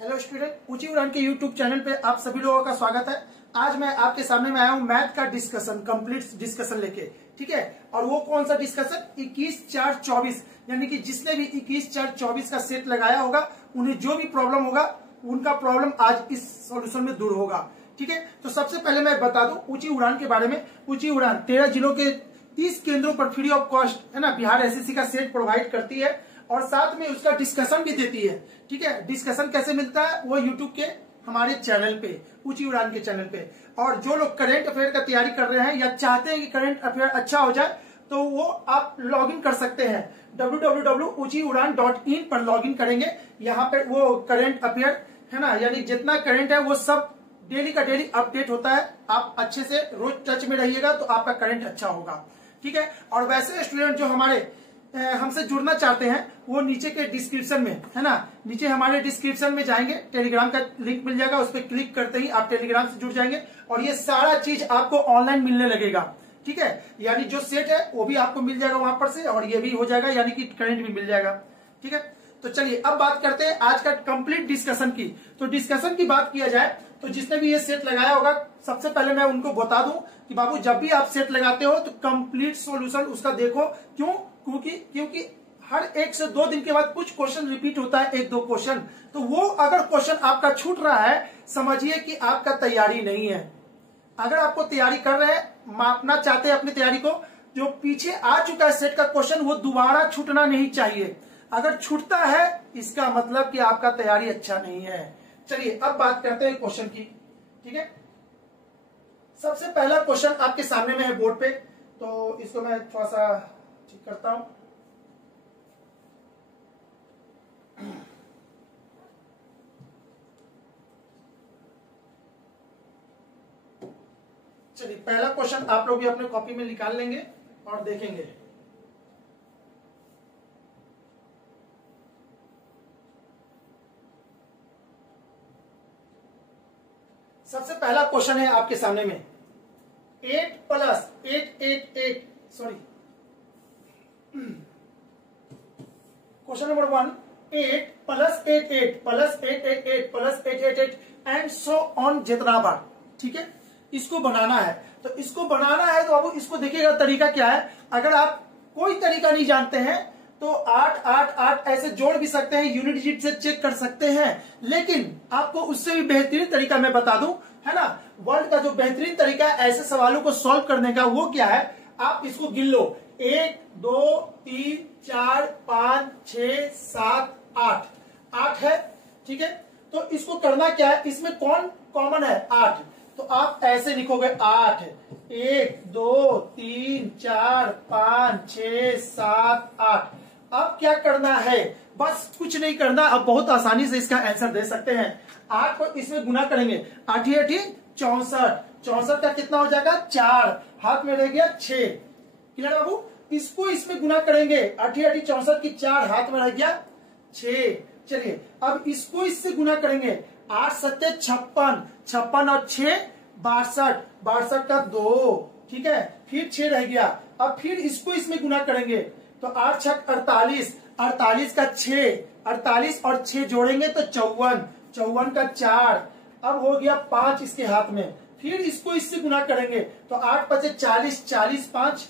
Hello student, ऊंची उड़ान के यूट्यूब चैनल पे आप सभी लोगों का स्वागत है। आज मैं आपके सामने में आया हूं मैथ का डिस्कशन, कंप्लीट डिस्कशन लेके। ठीक है, और वो कौन सा डिस्कशन? 21-4-24, यानी कि जिसने भी 21-4-24 का सेट लगाया होगा उन्हें जो भी प्रॉब्लम होगा उनका प्रॉब्लम आज इस सॉल्यूशन में दूर होगा। ठीक है, तो सबसे पहले मैं बता दूं ऊंची उड़ान के बारे में। ऊंची उड़ान 13 जिलों के 30 केंद्रों पर फ्री ऑफ कॉस्ट है ना बिहार एसएससी का सेट प्रोवाइड करती है और साथ में उसका डिस्कशन भी देती है। ठीक है, डिस्कशन कैसे मिलता है? वो यूट्यूब के हमारे चैनल पे, ऊंची उड़ान के चैनल पे। और जो लोग करंट अफेयर का तैयारी कर रहे हैं या चाहते हैं कि करंट अफेयर अच्छा हो जाए तो वो आप लॉग इन कर सकते हैं। www.uchiudan.in पर लॉग इन करेंगे। यहाँ पे वो करंट अफेयर है ना, यानी जितना करंट है वो सब डेली का डेली अपडेट होता है। आप अच्छे से रोज टच में रहिएगा तो आपका करंट अच्छा होगा। ठीक है, और वैसे स्टूडेंट जो हमारे हमसे जुड़ना चाहते हैं वो नीचे के डिस्क्रिप्शन में है ना, नीचे हमारे डिस्क्रिप्शन में जाएंगे, टेलीग्राम का लिंक मिल जाएगा, उस पर क्लिक करते ही आप टेलीग्राम से जुड़ जाएंगे और ये सारा चीज आपको ऑनलाइन मिलने लगेगा। ठीक है, यानी जो सेट है वो भी आपको मिल जाएगा वहां पर से और ये भी हो जाएगा, यानी कि करंट भी मिल जाएगा। ठीक है, तो चलिए अब बात करते हैं आज का कंप्लीट डिस्कशन की। तो डिस्कशन की बात किया जाए तो जिसने भी ये सेट लगाया होगा सबसे पहले मैं उनको बता दूं कि बाबू जब भी आप सेट लगाते हो तो कंप्लीट सॉल्यूशन उसका देखो। क्यों? क्योंकि हर 1 से 2 दिन के बाद कुछ क्वेश्चन रिपीट होता है, 1-2 क्वेश्चन। तो वो अगर क्वेश्चन आपका छूट रहा है समझिए कि आपका तैयारी नहीं है। अगर आपको तैयारी कर रहे हैं, मापना चाहते हैं अपनी तैयारी को, जो पीछे आ चुका है सेट का क्वेश्चन वो दोबारा छूटना नहीं चाहिए। अगर छूटता है इसका मतलब कि आपका तैयारी अच्छा नहीं है। चलिए अब बात करते हैं क्वेश्चन की। ठीक है, सबसे पहला क्वेश्चन आपके सामने में है बोर्ड पे, तो इसको मैं थोड़ा सा ठीक करता हूं। चलिए पहला क्वेश्चन आप लोग भी अपने कॉपी में निकाल लेंगे और देखेंगे। सबसे पहला क्वेश्चन है आपके सामने में 8 + 8 sorry question number 1, 8 + 8 + 8 + 8 and so on जितना बार। ठीक है, इसको बनाना है। तो इसको बनाना है तो अब इसको देखिएगा तरीका क्या है। अगर आप कोई तरीका नहीं जानते हैं तो 8 8 8 ऐसे जोड़ भी सकते हैं, यूनिट डिजिट से चेक कर सकते हैं। लेकिन आपको उससे भी बेहतरीन तरीका मैं बता दूं है ना, वर्ल्ड का जो बेहतरीन तरीका है ऐसे सवालों को सॉल्व करने का, वो क्या है? आप इसको गिन लो, 1 2 3 4 5 6 7 8 है। ठीक है, तो इसको करना क्या है, इसमें कौन कॉमन है? 8। तो आप ऐसे लिखोगे 8, 1 2 3 4 5 6 7 8। अब क्या करना है? बस कुछ नहीं करना, अब बहुत आसानी से इसका आंसर दे सकते हैं। 8 को इसमें गुना करेंगे, 8 8 64, 64 का कितना हो जाएगा? 4, हाथ में रह गया 6। क्लियर बाबू? इसको इसमें गुना करेंगे, 8 8 64 की 4, हाथ में रह गया 6। चलिए अब इसको इससे गुना करेंगे, 8 7 56, 56 और 6 62, 62 का 2। ठीक है, फिर 6 रह गया। अब फिर इसको इसमें गुना करेंगे तो 8 6 48, 48 का 6, 48 और 6 जोड़ेंगे तो 54, 54 का 4। अब हो गया 5 इसके हाथ में। फिर इसको इससे गुना करेंगे तो 8 5 40, 40 5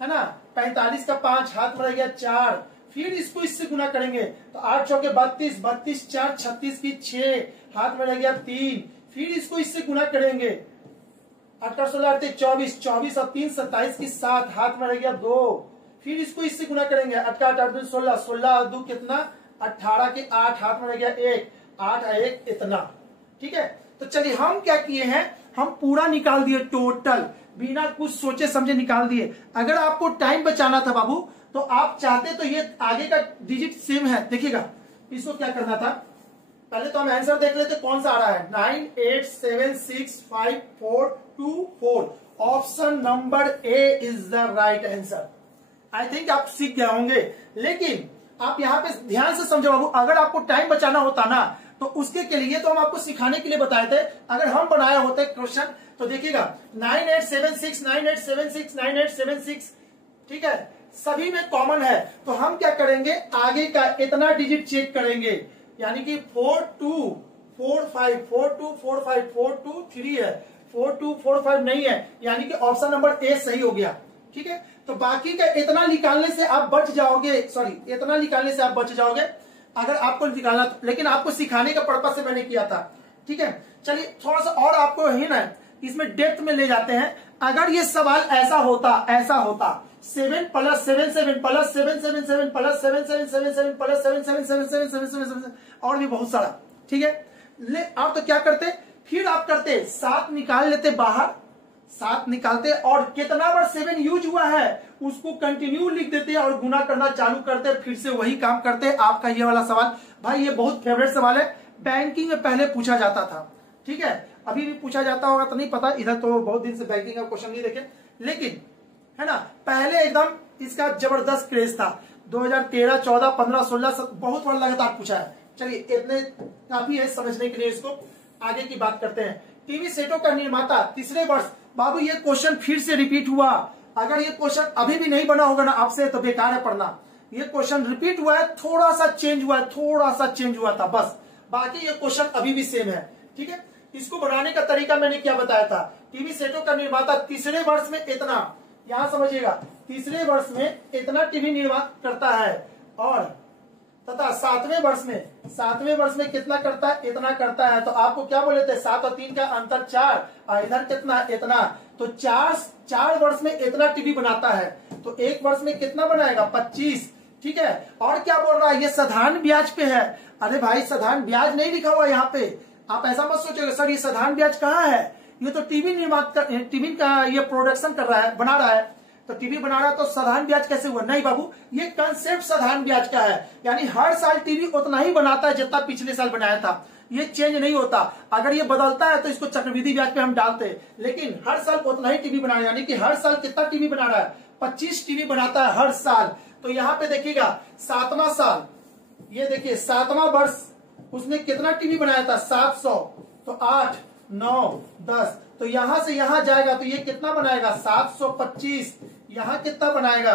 है ना, 45 का 5, हाथ में रह गया 4। फिर इसको इससे गुना करेंगे तो 8 चौके 32, 32 4 36 की 6, हाथ में रह गया 3। फिर इसको इससे गुना करेंगे, 8 का 16 24, 24 और 3 27 की 7, हाथ में रह गया 2। फिर इसको इससे गुना करेंगे, 8 का 8 8 16, 16 और 2 कितना? 18 के 8, हाथ में रह गया 1, 8 1 इतना। ठीक है, तो चलिए हम क्या किए हैं, हम पूरा निकाल दिए, टोटल बिना कुछ सोचे समझे निकाल दिए। अगर आपको टाइम बचाना था बाबू तो आप चाहते तो ये आगे का डिजिट सेम है, देखिएगा इसको क्या करना था। पहले तो हम आंसर देख लेते कौन सा आ रहा है, 9 8 7 6 5 4 2 4। Option number A is the right answer. I think आप सीख गए होंगे, लेकिन आप यहाँ पे ध्यान से समझो बाबू। अगर आपको टाइम बचाना होता ना तो उसके के लिए तो हम आपको सिखाने के लिए बताए थे। अगर हम बनाए होते क्वेश्चन तो देखिएगा 9 8 7 6 9 8 7 6 9 8 7 6। ठीक है, सभी में कॉमन है। तो हम क्या करेंगे, आगे का इतना डिजिट चेक करेंगे, यानी कि 4 2 4 5 4 2 4 5 4 2 3 है, 4 2 4 5 नहीं है, यानी कि ऑप्शन नंबर ए सही हो गया। ठीक है, तो बाकी का इतना निकालने से आप बच जाओगे, सॉरी इतना निकालने से आप बच जाओगे अगर आपको निकालना, लेकिन आपको सिखाने का पर्पज से मैंने किया था। ठीक है, चलिए थोड़ा सा और आपको है ना इसमें डेप्थ में ले जाते हैं। अगर ये सवाल ऐसा होता 7 प्लस 7 7 प्लस 7 7 7 प्लस 7 7 7 7 प्लस 7 7 7 7 7 7 7 और भी बहुत सारा। ठीक है, ले आप तो क्या करते, फिर आप करते 7 निकाल लेते बाहर, 7 निकालते और कितना बार 7 यूज हुआ है उसको कंटिन्यू लिख देते और गुना करना चालू करते, फिर से वही काम करते। आपका ये वाला सवाल भाई ये बहुत फेवरेट सवाल है, बैंकिंग में पहले पूछा जाता था। ठीक है, अभी भी पूछा जाता होगा तो नहीं पता, इधर तो बहुत दिन से बैंकिंग का क्वेश्चन नहीं देखे, लेकिन है ना पहले एकदम इसका जबरदस्त क्रेज था। 2013 14 15 16 बहुत बार लगातार पूछा है। चलिए इतने काफी है समझने के लिए, इसको आगे की बात करते हैं। टीवी सेटों का निर्माता तीसरे वर्ष, बाबू ये क्वेश्चन फिर से रिपीट हुआ। अगर ये क्वेश्चन अभी भी नहीं बना होगा ना आपसे तो बेकार है पढ़ना। ये क्वेश्चन रिपीट हुआ है, थोड़ा सा चेंज हुआ था बस, बाकी ये क्वेश्चन अभी भी सेम है। ठीक है, इसको बनाने का तरीका मैंने क्या बताया था, टीवी सेटों का निर्माता तीसरे वर्ष में इतना, यहां समझिएगा तीसरे वर्ष में इतना टीवी निर्माण करता है, और तथा सातवें वर्ष में कितना करता है, इतना करता है। तो आपको क्या बोले थे, 7 और 3 का अंतर 4, और इधर कितना, इतना, तो 4 वर्ष में इतना टीवी बनाता है, तो 1 वर्ष में कितना बनाएगा, 25। ठीक है, और क्या बोल रहा है, ये साधारण ब्याज पे है। अरे भाई साधारण ब्याज नहीं लिखा हुआ यहाँ पे, आप ऐसा मत सोचोगे सर ये साधारण ब्याज कहाँ है, ये तो टीवी का ये प्रोडक्शन कर रहा है, बना रहा है, तो टीवी बना रहा है तो साधारण ब्याज कैसे हुआ, नहीं बाबू ये कंसेप्ट साधारण ब्याज का है, यानी हर साल टीवी उतना ही बनाता है जितना पिछले साल बनाया था, ये चेंज नहीं होता। अगर ये बदलता है तो इसको चक्रवृद्धि ब्याज पे हम डालते हैं, लेकिन हर साल उतना ही टीवी बना रहा है, यानी कि हर साल कितना टीवी बना रहा है, 25 टीवी बनाता है हर साल। तो यहाँ पे देखिएगा 7वां साल, ये देखिए 7वां वर्ष उसने कितना टीवी बनाया था, 700, तो 8 9 10, तो यहां से यहां जाएगा तो ये कितना बनाएगा, 725, यहां कितना बनाएगा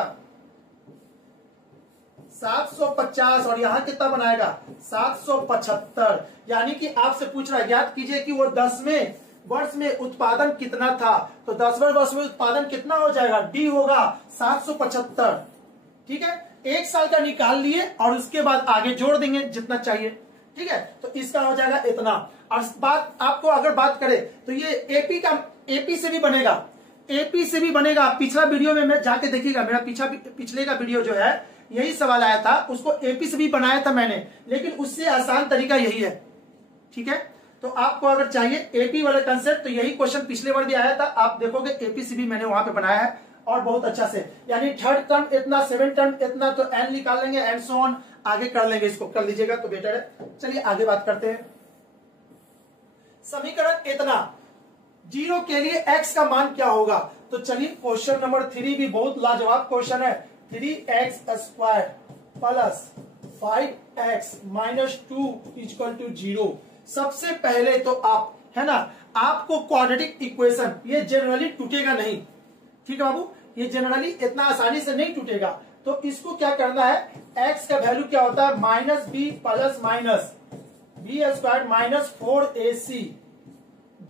750, और यहां कितना बनाएगा 775। यानी कि आपसे पूछ रहा है, याद कीजिए कि वो 10वें वर्ष में उत्पादन कितना था, तो 10वें वर्ष में उत्पादन कितना हो जाएगा, डी होगा 775। ठीक है, 1 साल का निकाल लिए और उसके बाद आगे जोड़ देंगे जितना चाहिए। ठीक है, तो इसका हो जाएगा इतना। और बात आपको अगर बात करें तो ये एपी से भी बनेगा, पिछला वीडियो में मैं जाके देखिएगा, मेरा पिछले का वीडियो जो है यही सवाल आया था, उसको एपी से भी बनाया था मैंने, लेकिन उससे आसान तरीका यही है। ठीक है, तो आपको अगर चाहिए एपी वाला कंसेप्ट तो यही क्वेश्चन पिछले बार भी आया था, आप देखोगे एपी से भी मैंने वहां पे बनाया है और बहुत अच्छा से, यानी 3rd टर्म इतना, 7th टर्म इतना, तो एन निकाल लेंगे एंड सो ऑन, आगे कर लेंगे, इसको कर लीजिएगा तो बेटर है। चलिए आगे बात करते हैं। समीकरण इतना, 0 के लिए x का मान क्या होगा, तो चलिए क्वेश्चन नंबर 3 भी बहुत लाजवाब क्वेश्चन है। 3x² plus 5x minus 2 equal to 0। सबसे पहले तो आप है ना, आपको क्वाड्रेटिक इक्वेशन, ये जनरली टूटेगा नहीं, ठीक है बाबू, ये जनरली इतना आसानी से नहीं टूटेगा, तो इसको क्या करना है, x का वैल्यू क्या होता है, -b plus minus b² minus 4ac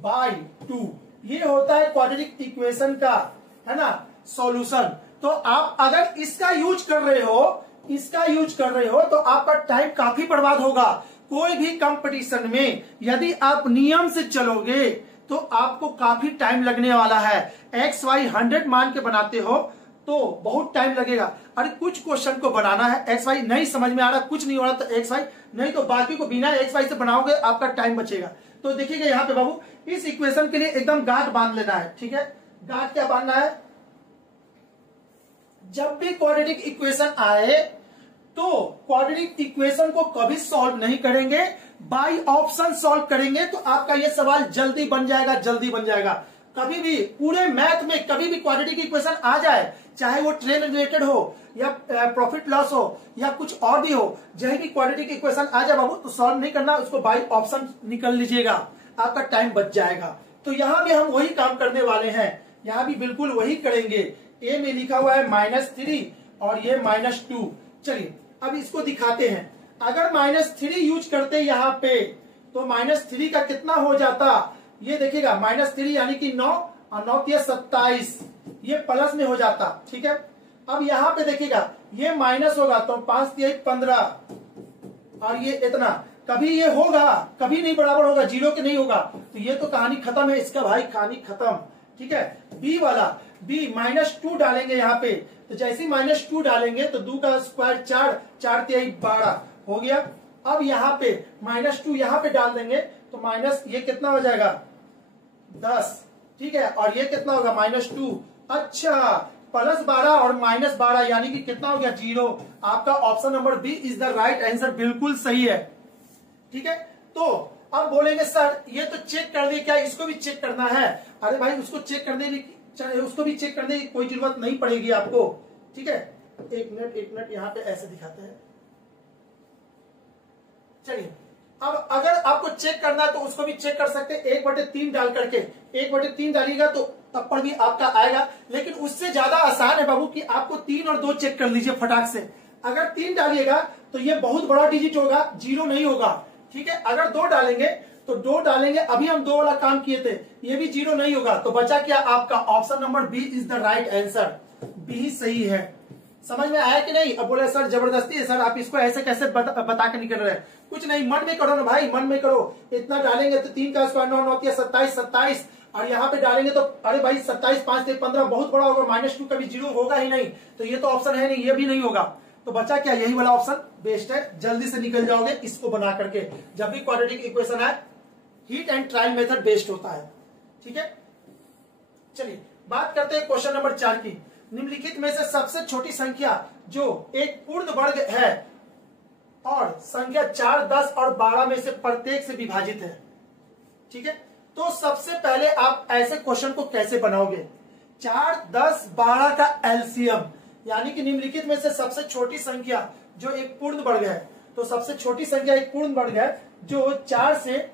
by 2, ये होता है क्वाड्रेटिक इक्वेशन का है ना सॉल्यूशन। तो आप अगर इसका यूज कर रहे हो तो आपका टाइम काफी बर्बाद होगा। कोई भी कंपटीशन में यदि आप नियम से चलोगे तो आपको काफी टाइम लगने वाला है। एक्स वाई 100 मान के बनाते हो तो बहुत टाइम लगेगा। अरे कुछ क्वेश्चन को बनाना है, एक्स वाई नहीं समझ में आ रहा, कुछ नहीं हो रहा तो एक्स वाई, नहीं तो बाकी को बिना एक्स वाई से बनाओगे, आपका टाइम बचेगा। तो देखिएगा यहाँ पे बाबू, इस इक्वेशन के लिए एकदम गांठ बांध लेना है, ठीक है। गांठ क्या बांधना है, जब भी क्वाड्रेटिक इक्वेशन आए तो क्वाड्रेटिक इक्वेशन को कभी सॉल्व नहीं करेंगे, बाय ऑप्शन सॉल्व करेंगे, तो आपका ये सवाल जल्दी बन जाएगा। कभी भी पूरे मैथ में कभी भी क्वाड्रेटिक इक्वेशन आ जाए, चाहे वो ट्रेन रिलेटेड हो या प्रॉफिट लॉस हो या कुछ और भी हो, जहीं भी क्वाड्रेटिक इक्वेशन आ जाए बाबू तो सॉल्व नहीं करना, उसको बाय ऑप्शन निकल लीजिएगा, आपका टाइम बच जाएगा। तो यहां भी हम वही काम करने वाले हैं, यहां भी बिल्कुल वही करेंगे। ए में लिखा हुआ है -3 और ये -2। चलिए अब इसको दिखाते हैं। अगर -3 यूज करते यहाँ पे तो -3 का कितना हो जाता, ये देखिएगा -3 यानी कि 9 और 9 × 27, ये प्लस में हो जाता। ठीक है, अब यहाँ पे देखिएगा ये माइनस होगा तो 5 × 3 15 और ये इतना, कभी ये होगा कभी नहीं बराबर होगा, 0 के नहीं होगा, तो ये तो कहानी खत्म है इसका भाई, कहानी खत्म। ठीक है, बी वाला, बी -2 डालेंगे यहाँ पे, तो जैसे ही -2 डालेंगे तो 2 का स्क्वायर 4, 4 × 3 12 हो गया। अब यहाँ पे -2 यहाँ पे डाल देंगे तो माइनस ये कितना हो जाएगा 10। ठीक है, और ये कितना होगा -2, अच्छा +12 और -12 यानी कि कितना हो गया 0। आपका option number B is the right answer, बिल्कुल सही है। ठीक है, तो अब बोलेंगे सर ये तो चेक कर दिए, क्या इसको भी चेक करना है? अरे भाई उसको चेक करने की कोई जरूरत नहीं पड़ेगी आपको। ठीक है, एक मिनट यहाँ पे ऐसे दिखाते हैं। चलिए, अब अगर आपको चेक करना है तो उसको भी चेक कर सकते हैं 1/3 डाल करके। 1/3 डालिएगा तो तब पर भी आपका आएगा, लेकिन उससे ज्यादा आसान है बाबू कि आपको 3 और 2 चेक कर लीजिए फटाक से। अगर 3 डालिएगा तो ये बहुत बड़ा डिजिट होगा, 0 नहीं होगा। ठीक है, अगर 2 डालेंगे तो 2 डालेंगे, अभी हम 2 वाला काम किए थे, ये भी 0 नहीं होगा। तो बचा क्या आपका option number B is the right answer, B सही है। समझ में आया कि नहीं? अब बोले सर जबरदस्ती है, सर आप इसको ऐसे कैसे बता के निकल रहे हैं? कुछ नहीं, मन में करो ना भाई, मन में करो। इतना डालेंगे तो 3 का स्क्वायर 9, 9 × 27 27, और यहाँ पे डालेंगे तो अरे भाई 27 5 × 15 बहुत बड़ा होगा, -2 कभी 0 होगा ही नहीं, तो ये तो ऑप्शन है नहीं, ये भी नहीं होगा। तो बचा क्या, यही वाला ऑप्शन बेस्ट है, जल्दी से निकल जाओगे इसको बना करके। जब भी क्वाड्रेटिक इक्वेशन है heat and trial method best होता है। ठीक है, चलिए बात करते हैं क्वेश्चन नंबर 4 की। निम्नलिखित में से सबसे छोटी संख्या जो एक पूर्ण वर्ग है और संख्या 4, 10 और 12 में से प्रत्येक से विभाजित है। ठीक है, तो सबसे पहले आप ऐसे क्वेश्चन को कैसे बनाओगे? 4, 10, 12 का एलसीएम, यानी कि निम्नलिखित में से सबसे छोटी संख्या जो एक पूर्ण वर्ग है, तो सबसे छोटी संख्या एक पूर्ण वर्ग है जो 4 से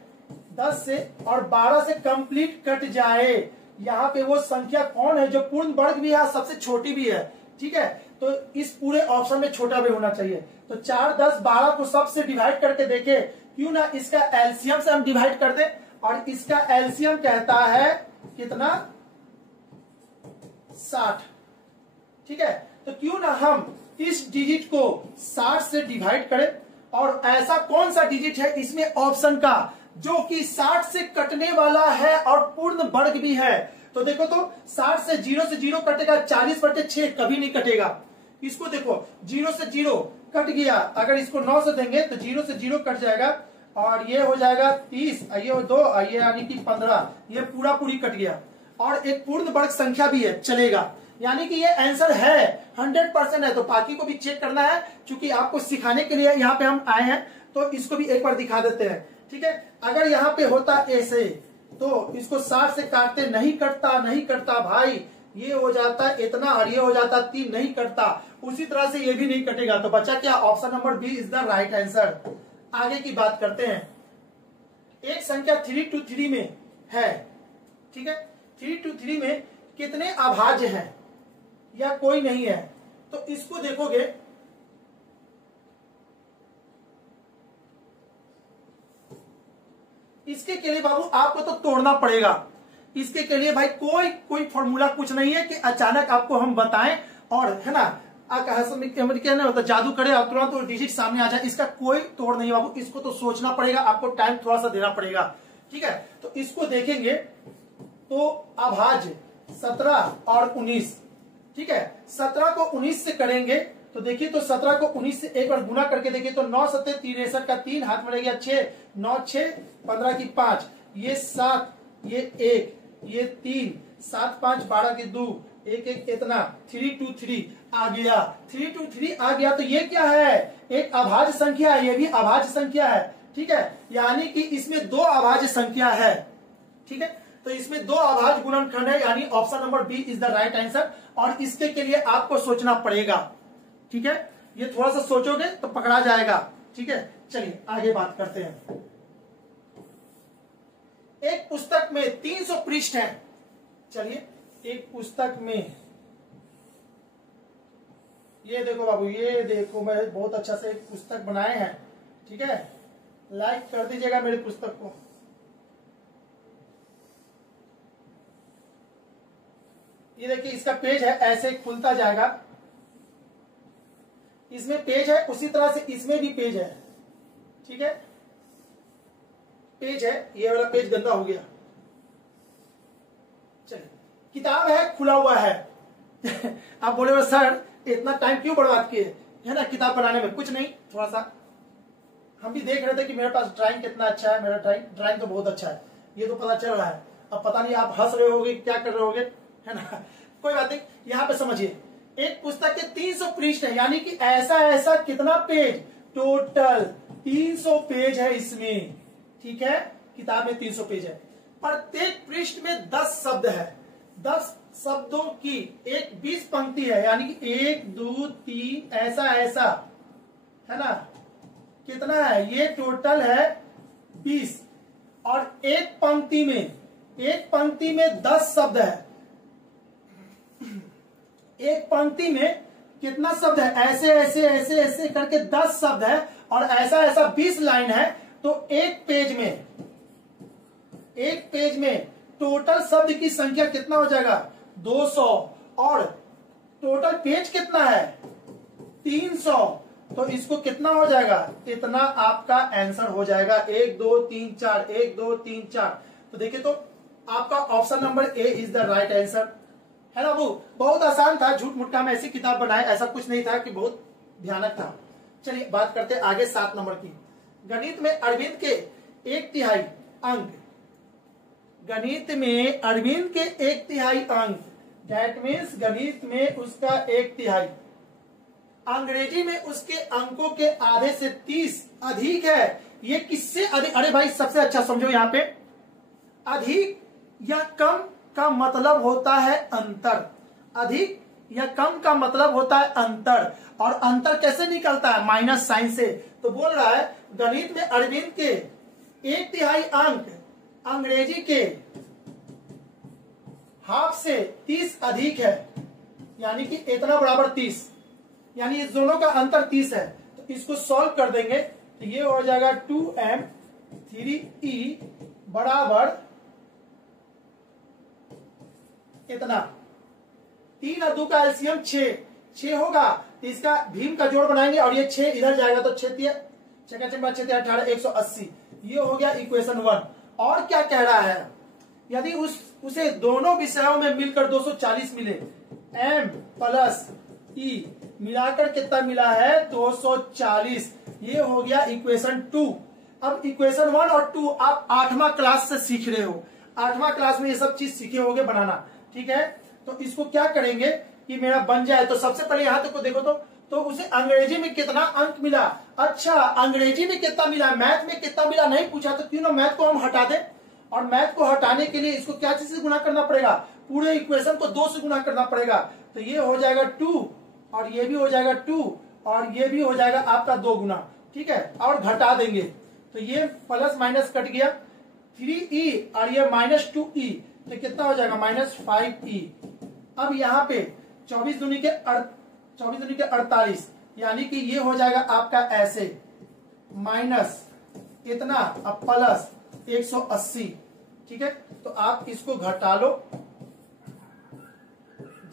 10 से और 12 से कंप्लीट कट जाए। यहाँ पे वो संख्या कौन है जो पूर्ण वर्ग भी है, सबसे छोटी भी है। ठीक है, तो इस पूरे ऑप्शन में छोटा भी होना चाहिए। तो 4, 10, 12 को सबसे डिवाइड करके देखे, क्यों ना इसका एलसीएम से हम डिवाइड कर दे, और इसका एलसीएम कहता है कितना 60। ठीक है, तो क्यों ना हम इस डिजिट को 60 से डिवाइड करें, और ऐसा कौन सा डिजिट है इसमें ऑप्शन का जो कि 60 से कटने वाला है और पूर्ण वर्ग भी है? तो देखो तो 60 से 0 कटेगा, 40/6 कभी नहीं कटेगा। इसको देखो 0 से 0 कट गया, अगर इसको 9 से देंगे तो 0 से 0 कट जाएगा, और ये हो जाएगा 30, ये 2, ये यानी कि 15, ये पूरा पूरी कट गया। और एक पूर्ण वर्ग संख्या भी है, चलेगा, यानी कि ये आंसर है 100% है। तो बाकी को भी चेक करना है, क्योंकि आपको सिखाने के लिए यहाँ पे हम आए हैं, तो इसको भी एक बार दिखा देते हैं। ठीक है, अगर यहाँ पे होता ऐसे तो इसको 60 से काटते, नहीं कटता भाई, ये हो जाता इतना और ये हो जाता 3, नहीं कटता। उसी तरह से ये भी नहीं कटेगा। तो बचा क्या, option number B is the right answer. आगे की बात करते हैं। एक संख्या 3 to 3 में है। ठीक है, 3 to 3 में कितने अभाज्य हैं या कोई नहीं है? तो इसको देखोगे, इसके के लिए बाबू आपको तो तोड़ना पड़ेगा। इसके के लिए भाई कोई फॉर्मूला कुछ नहीं है कि अचानक आपको हम बताएं और है ना क्या ना होता जादू करे और तुरंत तो डिजिट सामने आ जाए, इसका कोई तोड़ नहीं बाबू। इसको तो सोचना पड़ेगा, आपको टाइम थोड़ा सा देना पड़ेगा। ठीक है, तो इसको देखेंगे तो अभाज्य 17 और 19। ठीक है, 17 को 19 से करेंगे तो देखिए, तो 17 को 19 से एक बार गुना करके देखिए तो 9 7 63 का 3 हाथ में रह गया 6, 9 6 15 की 5, ये 7, ये 1, ये 3, 7 5 12 की 2, 1 1 इतना 3 to 3 आ गया। 3 to 3 आ गया तो ये क्या है, एक अभाज्य संख्या है, ये भी अभाज्य संख्या है। ठीक है, यानी कि इसमें 2 अभाज्य संख्या है। ठीक है, तो इसमें 2 अभाज्य गुणनखंड है, यानी option number B is the right answer. और इसके के लिए आपको सोचना पड़ेगा। ठीक है, ये थोड़ा सा सोचोगे तो पकड़ा जाएगा। ठीक है, चलिए आगे बात करते हैं। एक पुस्तक में 300 पृष्ठ हैं। चलिए, एक पुस्तक में, ये देखो बाबू, ये देखो, मैं बहुत अच्छा से एक पुस्तक बनाए हैं। ठीक है, लाइक कर दीजिएगा मेरी पुस्तक को। ये देखिए इसका पेज है, ऐसे खुलता जाएगा, इसमें पेज है, उसी तरह से इसमें भी पेज है। ठीक है, पेज है, ये वाला पेज गंदा हो गया। चलिए, किताब है, खुला हुआ है। आप बोले सर इतना टाइम क्यों बर्बाद किए, है ना किताब बनाने में? कुछ नहीं, थोड़ा सा हम भी देख रहे थे कि मेरे पास ड्राइंग कितना अच्छा है। मेरा ड्राइंग तो बहुत अच्छा है, ये तो पता चल रहा है। अब पता नहीं आप हंस रहे होगे, क्या कर रहे होगे, है ना, कोई बात नहीं। यहाँ पे समझिए, एक पुस्तक के 300 पृष्ठ है, यानी कि ऐसा ऐसा कितना पेज, टोटल 300 पेज है इसमें। ठीक है, किताब में 300 पेज है। प्रत्येक पृष्ठ में 10 शब्द है। 10 शब्दों की एक 20 पंक्ति है, यानी कि 1 2 3 ऐसा ऐसा, है ना, कितना है ये, टोटल है 20। और एक पंक्ति में 10 शब्द है। एक पंक्ति में कितना शब्द है, ऐसे ऐसे ऐसे ऐसे करके 10 शब्द है, और ऐसा ऐसा 20 लाइन है। तो एक पेज में टोटल शब्द की संख्या कितना हो जाएगा, 200। और टोटल पेज कितना है, 300। तो इसको कितना हो जाएगा, इतना आपका आंसर हो जाएगा। 1 2 3 4, 1 2 3 4। तो देखिए, तो आपका option number A is the right answer, है ना। वो बहुत आसान था, झूठ मूठ का मैं ऐसी किताब बनाए, ऐसा कुछ नहीं था कि बहुत भयानक था। चलिए बात करते हैं आगे 7 नंबर की। गणित में अरविंद के 1/3 अंक, गणित में अरविंद के 1/3 अंक, दैट मीन्स गणित में उसका 1/3, अंग्रेजी में उसके अंकों के आधे से 30 अधिक है। ये किससे अधिक? अरे भाई सबसे अच्छा समझो, यहाँ पे अधिक या कम का मतलब होता है अंतर। अधिक या कम का मतलब होता है अंतर, और अंतर कैसे निकलता है, माइनस साइन से। तो बोल रहा है गणित में अरविंद के 1/3 अंक अंग्रेजी के हाफ से 30 अधिक है, यानी कि इतना बराबर 30, यानी इस दोनों का अंतर 30 है। तो इसको सॉल्व कर देंगे तो ये हो जाएगा 2m 3e बराबर इतना। 3 और 2 का एलसीएम 6 होगा, तो इसका भीम का जोड़ बनाएंगे, और ये 6 इधर जाएगा, तो 6 6 18 180। ये हो गया इक्वेशन 1। और क्या कह रहा है, यदि उसे दोनों विषयों में मिलकर 240 मिले, m प्लस e मिलाकर कितना मिला है, 240। ये हो गया इक्वेशन 2। अब इक्वेशन 1 और 2 आप 8वां क्लास से सीख रहे हो, 8वां क्लास में ये सब चीज सीखे होगे बनाना। ठीक है, तो इसको क्या करेंगे कि मेरा बन जाए। तो सबसे पहले यहां तक को देखो, तो उसे अंग्रेजी में कितना अंक मिला। अच्छा, अंग्रेजी में कितना मिला, मैथ में कितना मिला नहीं पूछा, तो क्यों ना मैथ को हम हटा दें। और मैथ को हटाने के लिए इसको क्या चीज से गुना करना पड़ेगा, पूरे इक्वेशन को 2 से गुना करना पड़ेगा। तो ये हो जाएगा 2, और ये भी हो जाएगा 2, और ये भी हो जाएगा आपका 2 गुना। ठीक है, और घटा देंगे तो ये प्लस माइनस कट गया, 3e और ये -2e, तो कितना हो जाएगा, -5e। अब यहाँ पे 24 दूनी के 48, यानी कि ये हो जाएगा आपका ऐसे, माइनस इतना, अब प्लस 180। ठीक है, तो आप इसको घटा लो,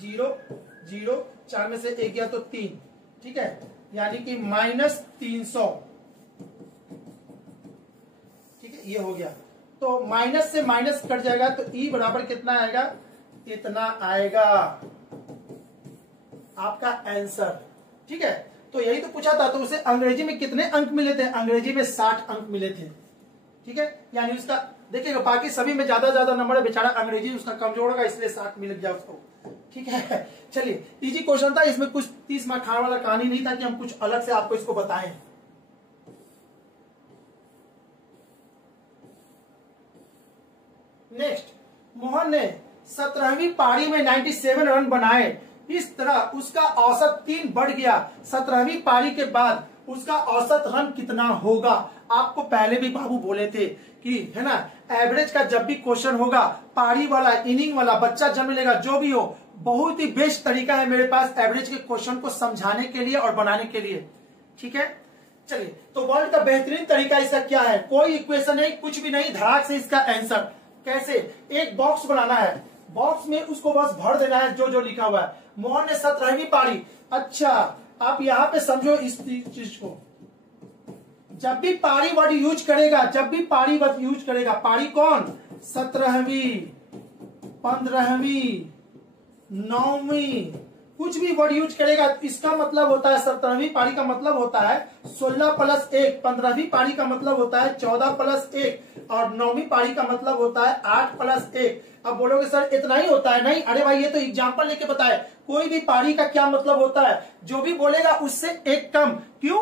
0 0, 4 में से 1 गया तो 3। ठीक है, यानी कि -300। ठीक है, ये हो गया। तो माइनस से माइनस कट जाएगा, तो e बराबर कितना आएगा, इतना आएगा आपका आंसर। ठीक है, तो यही तो पूछा था। तो उसे अंग्रेजी में कितने अंक मिले थे, अंग्रेजी में 60 अंक मिले थे। ठीक है, यानी उसका देखिएगा, बाकी सभी में ज्यादा नंबर है, बेचारा अंग्रेजी उसका कमजोर होगा, इसलिए 60 मिल गया उसको। ठीक है, चलिए इजी क्वेश्चन था, इसमें कुछ 30 मार्क खाने वाला कहानी नहीं था कि हम कुछ अलग से आपको इसको बताएं। नेक्स्ट, मोहन ने 17वीं पारी में 97 रन बनाए, इस तरह उसका औसत 3 बढ़ गया। 17वीं पारी के बाद उसका औसत रन कितना होगा। आपको पहले भी बाबू बोले थे कि, है ना, एवरेज का जब भी क्वेश्चन होगा, पारी वाला, इनिंग वाला, बच्चा जन्म लेगा, जो भी हो, बहुत ही बेस्ट तरीका है मेरे पास एवरेज के क्वेश्चन को समझाने के लिए और बनाने के लिए। ठीक है, चलिए, तो वर्ल्ड का बेहतरीन तरीका इसका क्या है, कोई इक्वेशन नहीं, कुछ भी नहीं, धड़ाक से इसका आंसर। कैसे, एक बॉक्स बनाना है, बॉक्स में उसको बस भर देना है जो जो लिखा हुआ है। मोहन ने 17वीं पारी। अच्छा, आप यहां पे समझो इस चीज को, जब भी पारी वर्ड यूज करेगा, जब भी पारी वर्ड यूज करेगा, पारी कौन, 17वीं, 15वीं, 9वीं, कुछ भी वर्ड यूज करेगा, इसका मतलब होता है 17वीं पारी का मतलब होता है 16 + 1, 15वीं पारी का मतलब होता है 14 + 1 और 9वीं पारी का मतलब होता है 8 + 1। अब बोलोगे सर इतना ही होता है, नहीं, अरे भाई ये तो एग्जांपल लेके बताए, कोई भी पारी का क्या मतलब होता है, जो भी बोलेगा उससे एक कम। क्यों,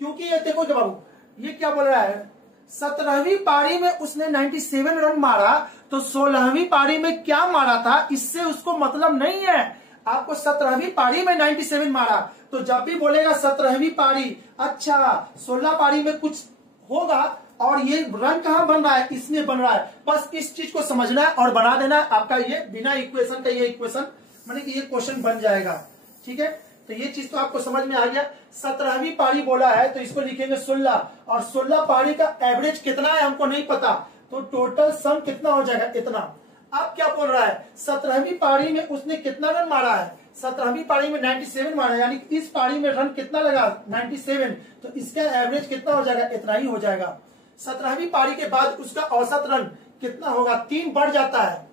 क्योंकि ये देखो जब बाबू ये क्या बोल रहा है, 17वीं पारी में उसने 97 रन मारा, तो 16वीं पारी में क्या मारा था इससे उसको मतलब नहीं है। आपको 17वीं पारी में 97 मारा, तो जब भी बोलेगा 17वीं पारी, अच्छा 16 पारी में कुछ होगा और ये रन कहां बन रहा है, इसमें बन रहा है। बस इस चीज को समझना है और बना देना है, आपका ये बिना इक्वेशन का ये इक्वेशन माने कि ये क्वेश्चन बन जाएगा। ठीक है, तो ये चीज तो आपको समझ में आ गया। 17वीं पारी बोला है तो इसको लिखेंगे 16, और 16 पारी का एवरेज कितना है हमको नहीं पता, तो टोटल सम कितना हो जाएगा इतना। अब क्या बोल रहा है, 17वीं पारी में उसने कितना रन मारा है, 17वीं पारी में 97 मारा, यानी इस पारी में रन कितना लगा 97, तो इसका एवरेज कितना हो जाएगा, इतना ही हो जाएगा। 17वीं पारी के बाद उसका औसत रन कितना होगा, 3 बढ़ जाता है,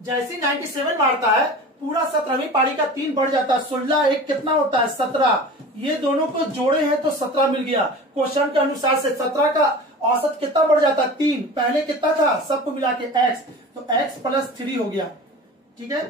जैसे 97 मारता है पूरा 17वीं पारी का 3 बढ़ जाता है, 16 एक कितना होता है 17, ये दोनों को जोड़े हैं तो 17 मिल गया। क्वेश्चन के अनुसार से 17 का औसत कितना बढ़ जाता है 3, पहले कितना था सबको मिला के x, तो x + 3 हो गया। ठीक है,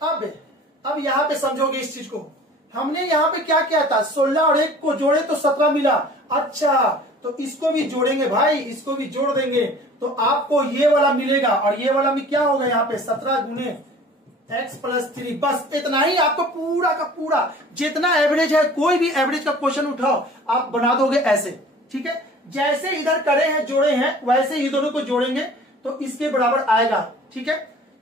अब यहां पे समझोगे इस चीज को, हमने यहां पे क्या किया था, 16 और 1 को जोड़े तो 17 मिला। अच्छा, तो इसको भी जोड़ेंगे भाई, इसको भी जोड़ देंगे तो आपको ये वाला मिलेगा, और ये वाला में क्या होगा यहाँ पे 17 गुने x + 3, बस इतना ही। आपको पूरा का पूरा जितना एवरेज है, कोई भी एवरेज का क्वेश्चन उठाओ आप बना दोगे ऐसे। ठीक है, जैसे इधर करे हैं जोड़े हैं वैसे ही दोनों को जोड़ेंगे तो इसके बराबर आएगा। ठीक है,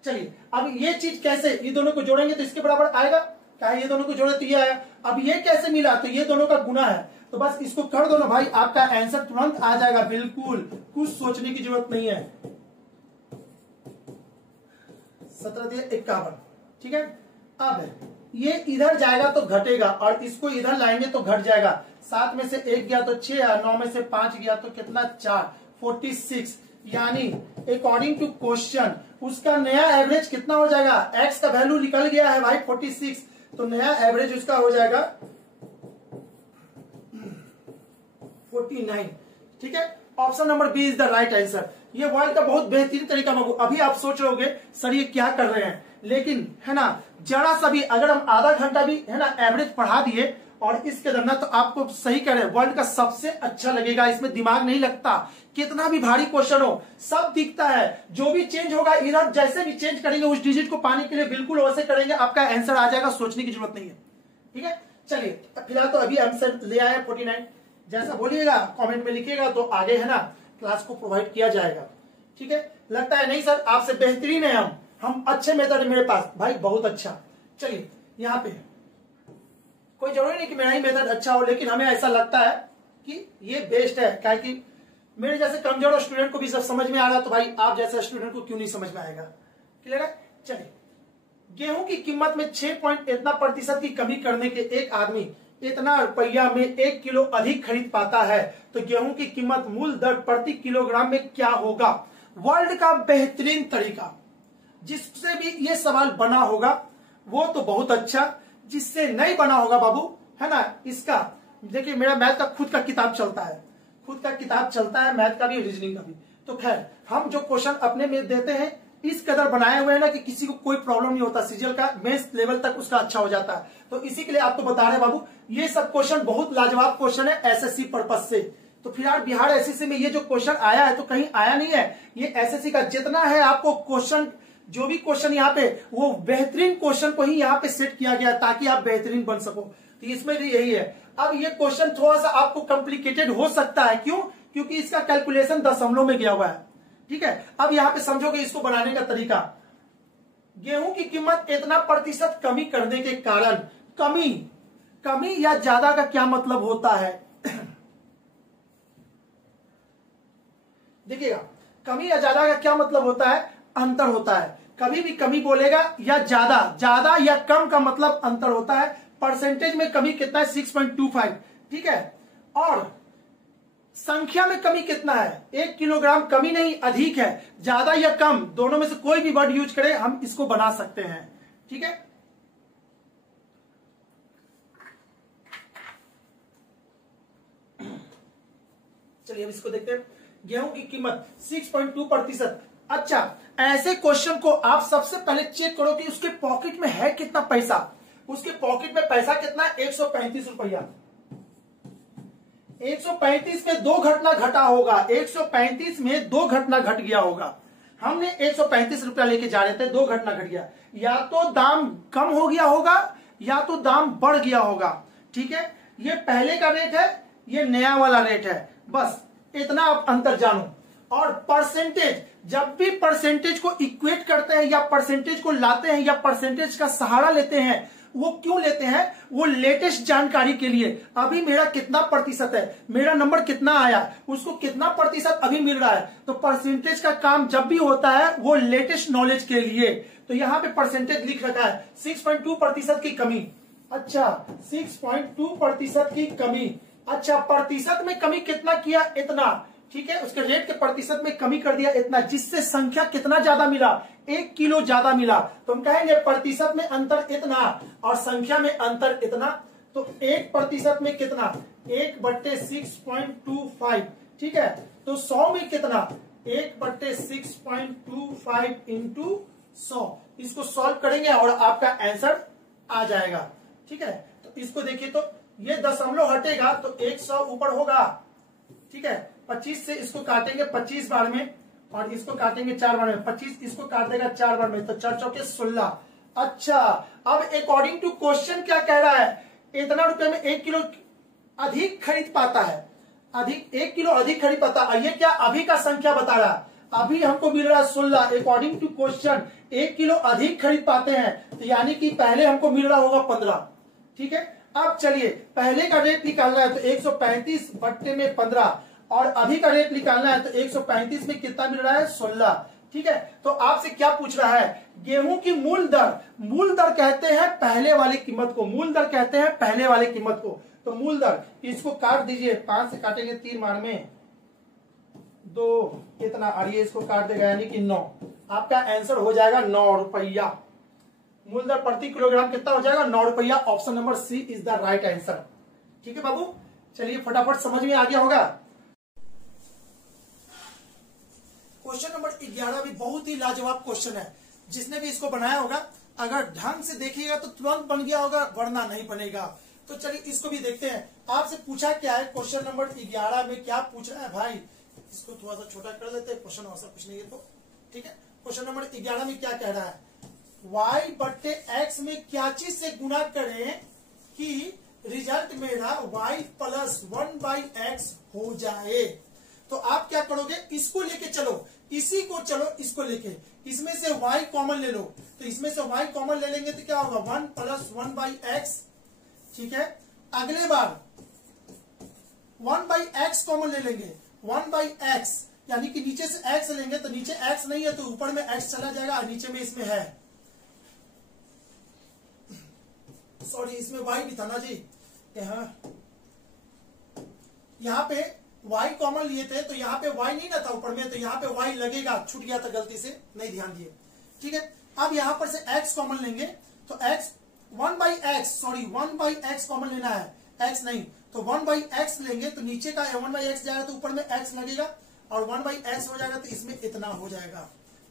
चलिए अब ये चीज कैसे, ये दोनों को जोड़ेंगे तो इसके बराबर आएगा, क्या ये दोनों को जोड़े तो ये आया। अब ये कैसे मिला, तो ये दोनों का गुना है, तो बस इसको कर दो ना भाई, आपका आंसर तुरंत आ जाएगा, बिल्कुल कुछ सोचने की जरूरत नहीं है। 17 × 51। ठीक है, अब ये इधर जाएगा तो घटेगा और इसको इधर लाएंगे तो घट जाएगा। 7 में से 1 गया तो 6, 9 में से 5 गया तो कितना 4, 46, यानी अकॉर्डिंग टू क्वेश्चन उसका नया एवरेज कितना हो जाएगा, x का वैल्यू निकल गया है भाई 46, तो नया एवरेज उसका हो जाएगा 49। ठीक है, option number B is the right answer. ये वर्ल्ड का बहुत बेहतरीन तरीका बाबू। अभी आप सोच रहे होगे सर ये क्या कर रहे हैं, लेकिन है ना जरा सा भी अगर हम आधा घंटा भी है ना एवरेज पढ़ा दिए और इसके अंदर ना, तो आपको सही कह रहे हैं वर्ल्ड का सबसे अच्छा लगेगा। इसमें दिमाग नहीं लगता, कितना भी भारी क्वेश्चन हो सब दिखता है, जो भी चेंज होगा इधर जैसे भी चेंज करेंगे उस डिजिट को पाने के लिए बिल्कुल वैसे करेंगे, आपका आंसर आ जाएगा, सोचने की जरूरत नहीं है। ठीक है, चलिए फिलहाल तो अभी आंसर ले आए 49। जैसा बोलिएगा कमेंट में लिखिएगा तो आगे है ना क्लास को प्रोवाइड किया जाएगा। ठीक है, लगता है नहीं सर आपसे बेहतरीन है हम अच्छे मेथड है मेरे पास, भाई बहुत अच्छा। चलिए यहाँ पे कोई जरूरी नहीं कि मेरा ही मेथड अच्छा हो, लेकिन हमें ऐसा लगता है कि ये बेस्ट है, क्या कि मेरे जैसे कमजोर स्टूडेंट को भी सब समझ में आ रहा है, तो भाई आप जैसे स्टूडेंट को क्यों नहीं समझ में आएगा। क्लियर है, चलिए गेहूं की कीमत में 6% की कमी करने के एक आदमी इतना रुपया में 1 किलो अधिक खरीद पाता है, तो गेहूं की कीमत मूल दर प्रति किलोग्राम में क्या होगा। वर्ल्ड का बेहतरीन तरीका, जिससे भी ये सवाल बना होगा वो तो बहुत अच्छा, जिससे नहीं बना होगा बाबू है ना, इसका देखिए मेरा मैथ का खुद का किताब चलता है, खुद का किताब चलता है मैथ का भी रीजनिंग का भी। तो खैर हम जो क्वेश्चन अपने में देते हैं इस कदर बनाए हुए हैं ना कि किसी को कोई प्रॉब्लम नहीं होता, सीजीएल का मेंस लेवल तक उसका अच्छा हो जाता है। तो इसी के लिए आपको बता रहे बाबू ये सब क्वेश्चन बहुत लाजवाब क्वेश्चन है एसएससी पर्पज से। तो फिलहाल बिहार एसएससी में ये जो क्वेश्चन आया है तो कहीं आया नहीं है, ये एसएससी का जितना है आपको क्वेश्चन, जो भी क्वेश्चन यहाँ पे वो बेहतरीन क्वेश्चन को ही यहाँ पे सेट किया गया ताकि आप बेहतरीन बन सको। तो इसमें भी यही है। अब ये क्वेश्चन थोड़ा सा आपको कॉम्प्लिकेटेड हो सकता है, क्यों, क्योंकि इसका कैलकुलेशन दशमलव में गया हुआ है। ठीक है, अब यहाँ पे समझोगे इसको बनाने का तरीका, गेहूं की कीमत इतना प्रतिशत कमी करने के कारण, कमी या ज्यादा का क्या मतलब होता है? देखिएगा, कमी या ज्यादा का क्या मतलब होता है? अंतर होता है। कभी भी कमी बोलेगा या ज्यादा, ज्यादा या कम का मतलब अंतर होता है। परसेंटेज में कमी कितना है? 6.25, ठीक है। और संख्या में कमी कितना है? 1 किलोग्राम कमी नहीं, अधिक है। ज्यादा या कम, दोनों में से कोई भी वर्ड यूज करें, हम इसको बना सकते हैं, ठीक है। चलिए अब इसको देखते हैं। गेहूं की कीमत 6.2%। अच्छा, ऐसे क्वेश्चन को आप सबसे पहले चेक करो कि उसके पॉकेट में है कितना पैसा। उसके पॉकेट में पैसा कितना है? 135 रुपया। 135 में 2 घटना घटा होगा। 135 में 2 घटना घट गया होगा। हमने 135 रुपया लेके जा रहे थे, 2 घटना घट गया। या तो दाम कम हो गया होगा या तो दाम बढ़ गया होगा, ठीक है। ये पहले का रेट है, ये नया वाला रेट है, बस इतना आप अंतर जानो। और परसेंटेज, जब भी परसेंटेज को इक्वेट करते हैं या परसेंटेज को लाते हैं या परसेंटेज का सहारा लेते हैं, वो क्यों लेते हैं? वो लेटेस्ट जानकारी के लिए। अभी मेरा कितना प्रतिशत है, मेरा नंबर कितना आया, उसको कितना प्रतिशत अभी मिल रहा है। तो परसेंटेज का काम जब भी होता है वो लेटेस्ट नॉलेज के लिए। तो यहां पे परसेंटेज लिख रखा है 6.2% की कमी। अच्छा, 6.2% की कमी। अच्छा, प्रतिशत में कमी कितना किया? इतना, ठीक है। उसके रेट के प्रतिशत में कमी कर दिया इतना, जिससे संख्या कितना ज्यादा मिला? 1 किलो ज्यादा मिला। तो हम कहेंगे प्रतिशत में अंतर इतना और संख्या में अंतर इतना। तो 1% में कितना? 1/6.25, ठीक है। तो 100 में कितना? 1/6.25 इंटू 100। इसको सॉल्व करेंगे और आपका आंसर आ जाएगा, ठीक है। तो इसको देखिए, तो ये दशमलव हटेगा तो 100 ऊपर होगा, ठीक है। 25 से इसको काटेंगे 25 बार में और इसको काटेंगे 4 बार में। 25 इसको काट देगा 4 बार में, तो 4 चौके 16। अच्छा, अब अकॉर्डिंग टू क्वेश्चन क्या कह रहा है? इतना रुपए में 1 किलो अधिक खरीद पाता है, अधिक 1 किलो अधिक खरीद पाता है। ये क्या अभी का संख्या बता रहा है? अभी हमको मिल रहा है 16। अकॉर्डिंग टू क्वेश्चन 1 किलो अधिक खरीद पाते हैं, तो यानी कि पहले हमको मिल रहा होगा 15, ठीक है। अब चलिए पहले का रेट निकालना है, तो 135 बट्टे में 15 और अभी का रेट निकालना है, तो 135 में कितना मिल रहा है? 16, ठीक है। तो आपसे क्या पूछ रहा है? गेहूं की मूल दर। मूल दर कहते हैं पहले वाली कीमत को, मूल दर कहते हैं पहले वाली कीमत को। तो मूल दर, इसको काट दीजिए, 5 से काटेंगे 3 बार में 2, इतना, और ये इसको काट देगा यानी कि 9। आपका आंसर हो जाएगा 9 रुपया। मूल दर प्रति किलोग्राम कितना हो जाएगा? 9 रुपया। Option number C is the right answer, ठीक है बाबू। चलिए फटाफट समझ में आ गया होगा। क्वेश्चन नंबर 11 भी बहुत ही लाजवाब क्वेश्चन है। जिसने भी इसको बनाया होगा, अगर ढंग से देखिएगा तो तुरंत बन गया होगा, वरना नहीं बनेगा। तो चलिए इसको भी देखते हैं। आपसे पूछा क्या है? क्वेश्चन नंबर 11 में क्या पूछ रहा है भाई? इसको थोड़ा सा छोटा कर देते हैं, क्वेश्चन वैसा कुछ नहीं है तो, ठीक है। क्वेश्चन नंबर 11 में क्या कह रहा है? y बट्टे x में क्या चीज से गुना करें कि रिजल्ट मेरा y प्लस 1/x हो जाए। तो आप क्या करोगे? इसको लेके चलो, इसी को चलो, इसको लेके, इसमें से y कॉमन ले लो। तो इसमें से y कॉमन ले लेंगे तो क्या होगा? 1 प्लस 1/x, ठीक है। अगले बार 1/x कॉमन ले लेंगे, 1/x यानी कि नीचे से x लेंगे, तो नीचे x नहीं है तो ऊपर में x चला जाएगा और नीचे में इसमें है, सॉरी इसमें y भी था ना जी, यहाँ पे y कॉमन लिए थे तो यहाँ पे y नहीं ना था ऊपर में, तो यहाँ पे y लगेगा, छूट गया था गलती से, नहीं ध्यान दिए, ठीक है। अब यहाँ पर से x कॉमन लेंगे तो x 1/x, sorry 1/x common लेना है, x नहीं, तो 1/x लेंगे तो नीचे का 1/x जाएगा तो ऊपर में x लगेगा और 1/x हो जाएगा तो इसमें इतना हो जाएगा,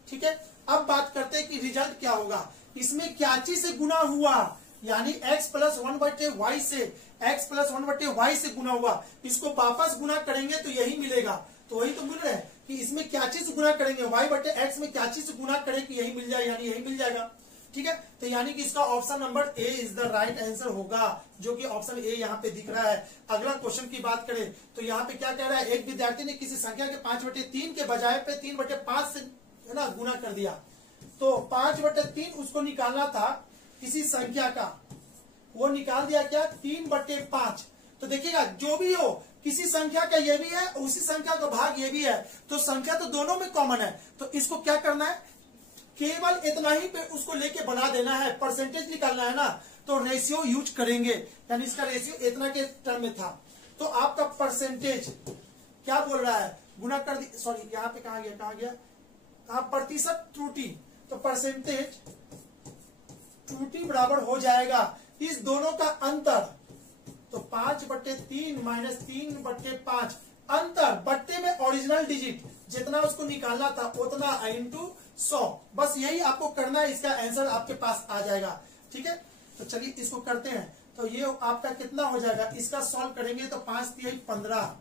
ठीक है। अब बात करते हैं कि रिजल्ट क्या होगा। इसमें क्या चीज से गुना हुआ, यानी x प्लस 1/y से, x प्लस 1/y से गुना हुआ, इसको वापस गुना करेंगे तो यही मिलेगा। तो वही तो मिल रहा है कि इसमें क्या चीज से गुना करेंगे, y/x में क्या चीज से गुना करें कि यही मिल जाए, यानी यही मिल जाएगा, ठीक है। तो यानी कि इसका option number A is the right answer होगा, जो कि ऑप्शन ए यहाँ पे दिख रहा है। अगला क्वेश्चन की बात करें तो यहाँ पे क्या कह रहा है? एक विद्यार्थी ने किसी संख्या के 5/3 के बजाय पे 3/5 से है ना गुना कर दिया। तो 5/3 उसको निकालना था किसी संख्या का, वो निकाल दिया क्या 3/5। तो देखिएगा जो भी हो किसी संख्या का ये भी है उसी संख्या का भाग ये भी है, तो संख्या तो दोनों में कॉमन है। तो इसको क्या करना है, केवल इतना ही पे उसको लेके बना देना है, परसेंटेज निकालना है ना, तो रेशियो यूज करेंगे, यानी इसका रेशियो इतना के टर्म में था। तो आपका परसेंटेज क्या बोल रहा है, गुना कर दी, सॉरी यहाँ पे कहा गया प्रतिशत त्रुटि। तो परसेंटेज त्रुटि बराबर हो जाएगा इस दोनों का अंतर, तो 5/3 माइनस 3/5 अंतर, बट्टे में ओरिजिनल डिजिट जितना उसको निकालना था उतना इंटू 100। बस यही आपको करना है, इसका आंसर आपके पास आ जाएगा। ठीक है, तो चलिए इसको करते हैं। तो ये आपका कितना हो जाएगा, इसका सॉल्व करेंगे तो 5×3 = 15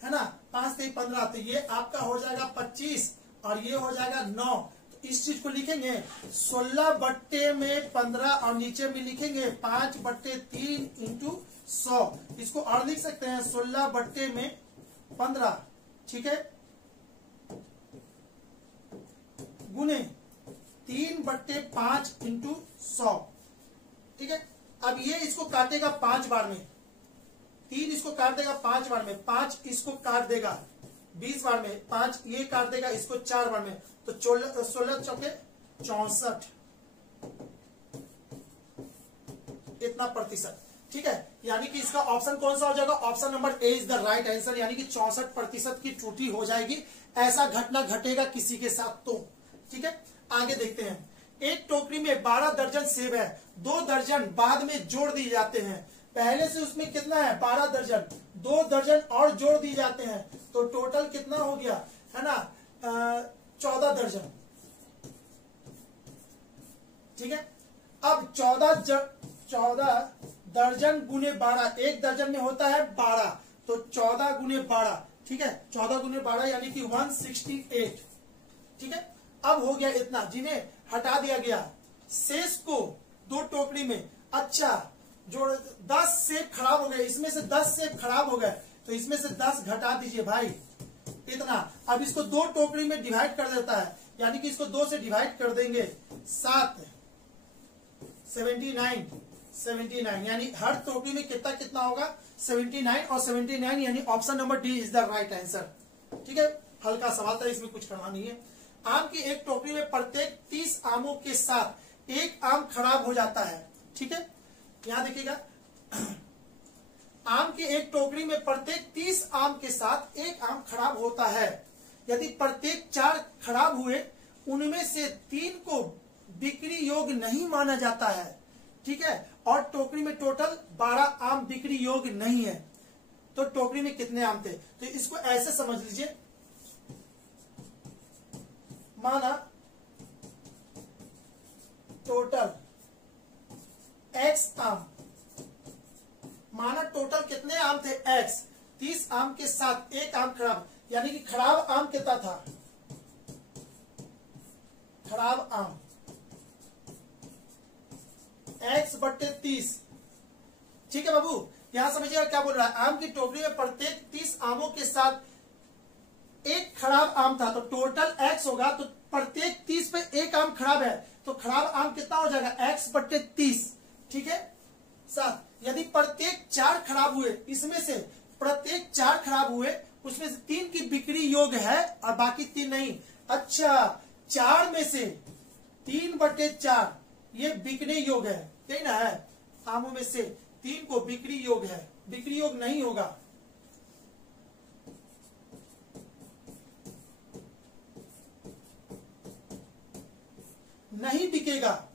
है ना, 5×3 = 15, तो ये आपका हो जाएगा 25 और ये हो जाएगा 9। तो इस चीज को लिखेंगे 16/15 और नीचे में लिखेंगे 5/3 × 100। इसको और लिख सकते हैं 16/15, ठीक है, गुने 3/5 × 100। ठीक है, अब ये इसको काटेगा 5 बार में, 3 इसको काट देगा 5 बार में, 5 इसको काट देगा 20 बार में, 5 ये काट देगा इसको 4 बार में, तो 16 चौके 64 इतना प्रतिशत। ठीक है, यानी कि इसका ऑप्शन कौन सा हो जाएगा, option number A is the right answer, यानी कि 64% की त्रुटि हो जाएगी। ऐसा घटना घटेगा किसी के साथ तो। ठीक है, आगे देखते हैं। एक टोकरी में 12 दर्जन सेब है, 2 दर्जन बाद में जोड़ दिए जाते हैं। पहले से उसमें कितना है 12 दर्जन, 2 दर्जन और जोड़ दिए जाते हैं, तो टोटल कितना हो गया है ना 14 दर्जन। ठीक है, अब 14 दर्जन गुने 12, 1 दर्जन में होता है 12, तो 14 गुने 12, ठीक है, 14 गुने 12 यानी कि 168। ठीक है, अब हो गया इतना, जिन्हें हटा दिया गया, शेष को 2 टोकरी में, अच्छा जो 10 सेब खराब हो गए, इसमें से 10 सेब खराब हो गए, तो इसमें से 10 घटा दीजिए भाई, इतना। अब इसको 2 टोकरी में डिवाइड कर देता है, यानी कि इसको 2 से डिवाइड कर देंगे, 7 79 यानी हर टोकरी में कितना कितना होगा 79 और 79, यानी option number D is the right answer. ठीक है, हल्का सवाल था, इसमें कुछ करना नहीं है। आम की एक टोकरी में प्रत्येक 30 आमों के साथ एक आम खराब हो जाता है। ठीक है, यहां देखिएगा, आम की एक टोकरी में प्रत्येक 30 आम के साथ एक आम खराब होता है। यदि प्रत्येक 4 खराब हुए, उनमें से 3 को बिक्री योग्य नहीं माना जाता है। ठीक है, और टोकरी में टोटल 12 आम बिक्री योग्य नहीं है, तो टोकरी में कितने आम थे। तो इसको ऐसे समझ लीजिए, माना टोटल x आम, माना टोटल कितने आम थे x, 30 आम के साथ एक आम खराब, यानी कि खराब आम कितना था, खराब आम x/30। ठीक है बाबू, यहां समझिएगा क्या बोल रहा है, आम की टोकरी में प्रत्येक 30 आमों के साथ एक खराब आम था, तो टोटल x होगा, तो प्रत्येक 30 पे एक आम खराब है, तो खराब आम कितना हो जाएगा x/30। ठीक है, साथ यदि प्रत्येक 4 खराब हुए, इसमें से प्रत्येक 4 खराब हुए, उसमें से 3 की बिक्री योग्य है और बाकी 3 नहीं। अच्छा, 4 में से 3/4 ये बिकने योग्य है, यही ना है, आमों में से 3 को बिक्री योग्य है, बिक्री योग्य नहीं होगा। नहीं बिकेगा,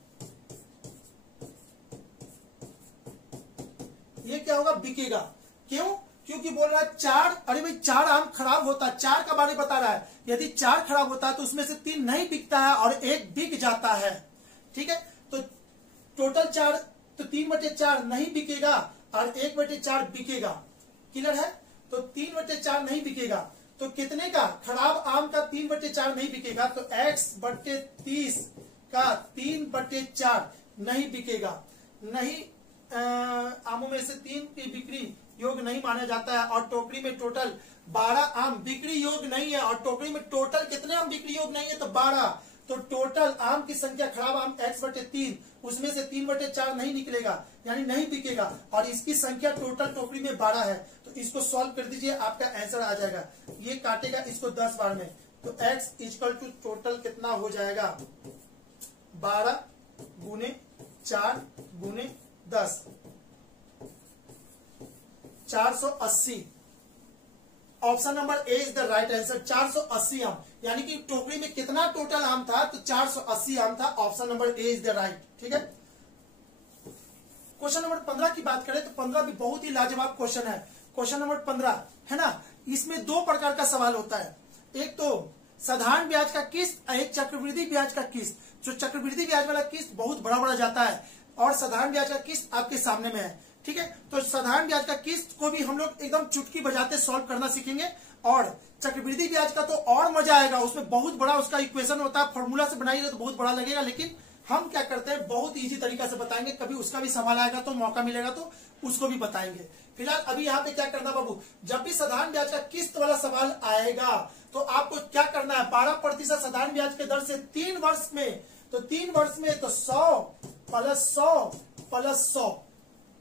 ये क्या होगा, बिकेगा। क्यों, क्योंकि बोल रहा है 4, अरे भाई 4 आम खराब होता है, 4 का बारे बता रहा है, यदि 4 खराब होता है तो उसमें से 3 नहीं बिकता है और 1 बिक जाता है। ठीक है, तो टोटल 4, तो 3/4 नहीं बिकेगा और 1/4 बिकेगा, क्लियर है। तो 3/4 नहीं बिकेगा, तो कितने का, खराब आम का 3/4 नहीं बिकेगा, तो x/30 का 3/4 नहीं बिकेगा। नहीं, आमों में से 3 की बिक्री योग्य नहीं माना जाता है, और टोकरी में टोटल 12 आम बिक्री योग्य नहीं है, और टोकरी में टोटल कितने आम बिक्री योग्य नहीं है, तो 12, तो टोटल आम की संख्या, खराब आम x/3, उसमें से 3/4 नहीं निकलेगा, यानी नहीं बिकेगा, और इसकी संख्या टोटल टोकरी में 12 है। तो इसको सॉल्व कर दीजिए, आपका आंसर आ जाएगा। ये काटेगा इसको 10 बार में, तो x इक्वल टू टोटल कितना हो जाएगा, 12 गुने 4 गुने 10, 480। Option number A is the right answer. 480 आम, यानी कि टोकरी में कितना टोटल आम था, तो 480 आम था। Option number A is the right. ठीक है। क्वेश्चन नंबर 15 की बात करें तो 15 भी बहुत ही लाजवाब क्वेश्चन है। क्वेश्चन नंबर 15 है ना, इसमें दो प्रकार का सवाल होता है, एक तो साधारण ब्याज का किस्त, एक चक्रवृद्धि ब्याज का किस्त। जो चक्रवृद्धि ब्याज वाला किस्त बहुत बड़ा बड़ा जाता है, और साधारण ब्याज का किस्त आपके सामने में है। ठीक है, तो साधारण ब्याज का किस्त को भी हम लोग एकदम चुटकी बजाते सॉल्व करना सीखेंगे, और चक्रवृद्धि ब्याज का तो और मजा आएगा, उसमें बहुत बड़ा उसका इक्वेशन होता है, फॉर्मूला से बनाइएगा तो बहुत बड़ा लगेगा, लेकिन हम क्या करते हैं बहुत इजी तरीका से बताएंगे। कभी उसका भी सवाल आएगा तो मौका मिलेगा तो उसको भी बताएंगे। फिलहाल अभी यहाँ पे क्या करना बाबू, जब भी साधारण ब्याज का किस्त वाला सवाल आएगा तो आपको क्या करना है, 12% साधारण ब्याज के दर से 3 वर्ष में, तो 3 वर्ष में तो 100 प्लस 100 प्लस 100।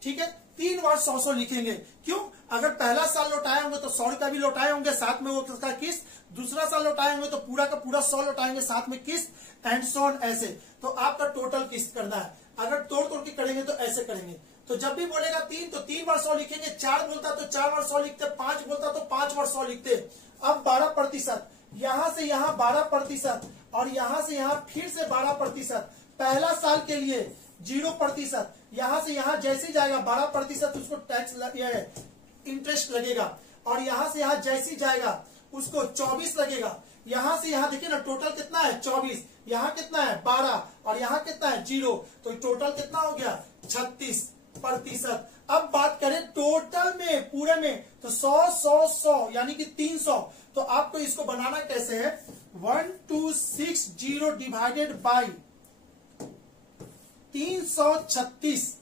ठीक है, 3 वर्ष 100 लिखेंगे। क्यों, अगर पहला साल लौटाए होंगे तो 100 रुपया भी लौटाए होंगे, साथ में वो उसका किस्त, दूसरा साल लौटाए होंगे तो पूरा का पूरा 100 लौटाएंगे, साथ में किस्त, एंड सो ऑन। ऐसे तो आपका टोटल किस्त करना है। अगर तोड़ तोड़ के करेंगे तो ऐसे करेंगे। तो जब भी बोलेगा 3 तो 3 बार 100 लिखेंगे, 4 बोलता तो 4 बार 100 लिखते, 5 बोलता तो 5 बार 100 लिखते। अब 12%, यहां से यहां 12%, और यहां से यहां फिर से 12%। पहला साल के लिए 0%, यहां से यहां जैसे जाएगा 12% उसको टैक्स इंटरेस्ट लगेगा, और यहां से यहां जैसे जाएगा उसको 24 लगेगा। यहां से यहां देखिए ना, टोटल कितना है 24, यहां कितना है 12, और यहां कितना है 0, तो टोटल कितना हो गया 36%। अब बात करें टोटल में पूरे में, तो 100 यानी कि 300। तो आपको इसको बनाना कैसे है, 1260 डिवाइडेड बाई 336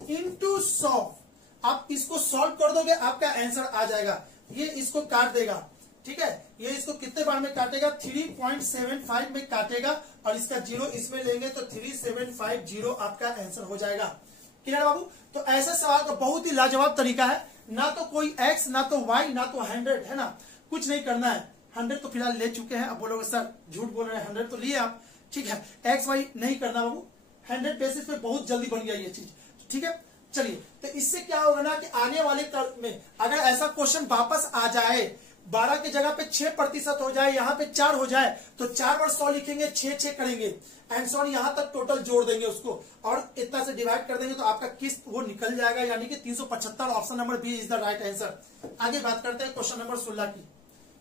इंटू 100। आप इसको सॉल्व कर दोगे, आपका आंसर आ जाएगा। ये इसको काट देगा। ठीक है, ये इसको कितने बार में काटेगा, 3.75 में काटेगा, और इसका 0 इसमें लेंगे तो 3750 आपका आंसर हो जाएगा। क्लियर बाबू। तो ऐसे सवाल का बहुत ही लाजवाब तरीका है, ना तो कोई x, ना तो y, ना तो 100, है ना, कुछ नहीं करना है। 100 तो फिलहाल ले चुके हैं, अब बोलोगे सर झूठ बोल रहे हैं, 100 तो लिए आप। ठीक है, x y नहीं करना बाबू, 100 बेसिस पे बहुत जल्दी बन गया ये चीज। ठीक है, चलिए, तो इससे क्या होगा ना कि आने वाले कल में अगर ऐसा क्वेश्चन वापस आ जाए, 12 की जगह पे 6% हो जाए, यहाँ पे 4 हो जाए, तो 4 बार 100 लिखेंगे, 6 करेंगे, एंड सो ऑन, यहां तक टोटल जोड़ देंगे उसको, और इतना से डिवाइड कर देंगे तो आपका किस्त वो निकल जाएगा, यानी कि 375। Option number B is the right answer. आगे बात करते हैं क्वेश्चन नंबर 16 की।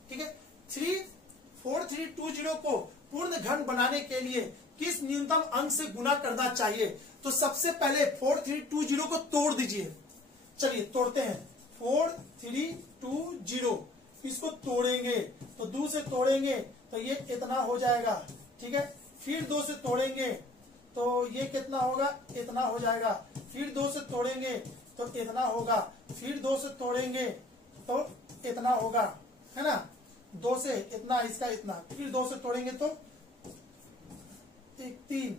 ठीक है, 34320 को पूर्ण घन बनाने के लिए किस न्यूनतम अंक से गुना करना चाहिए। तो सबसे पहले 4320 को तोड़ दीजिए। चलिए तोड़ते हैं, 4320 इसको तोड़ेंगे, तो 2 से तोड़ेंगे तो ये इतना हो जाएगा। ठीक है, फिर 2 से तोड़ेंगे तो ये कितना होगा, इतना हो जाएगा। फिर 2 से तोड़ेंगे तो इतना होगा, फिर 2 से तोड़ेंगे तो इतना होगा, है ना, 2 से इतना, इसका इतना, फिर 2 से तोड़ेंगे तो 3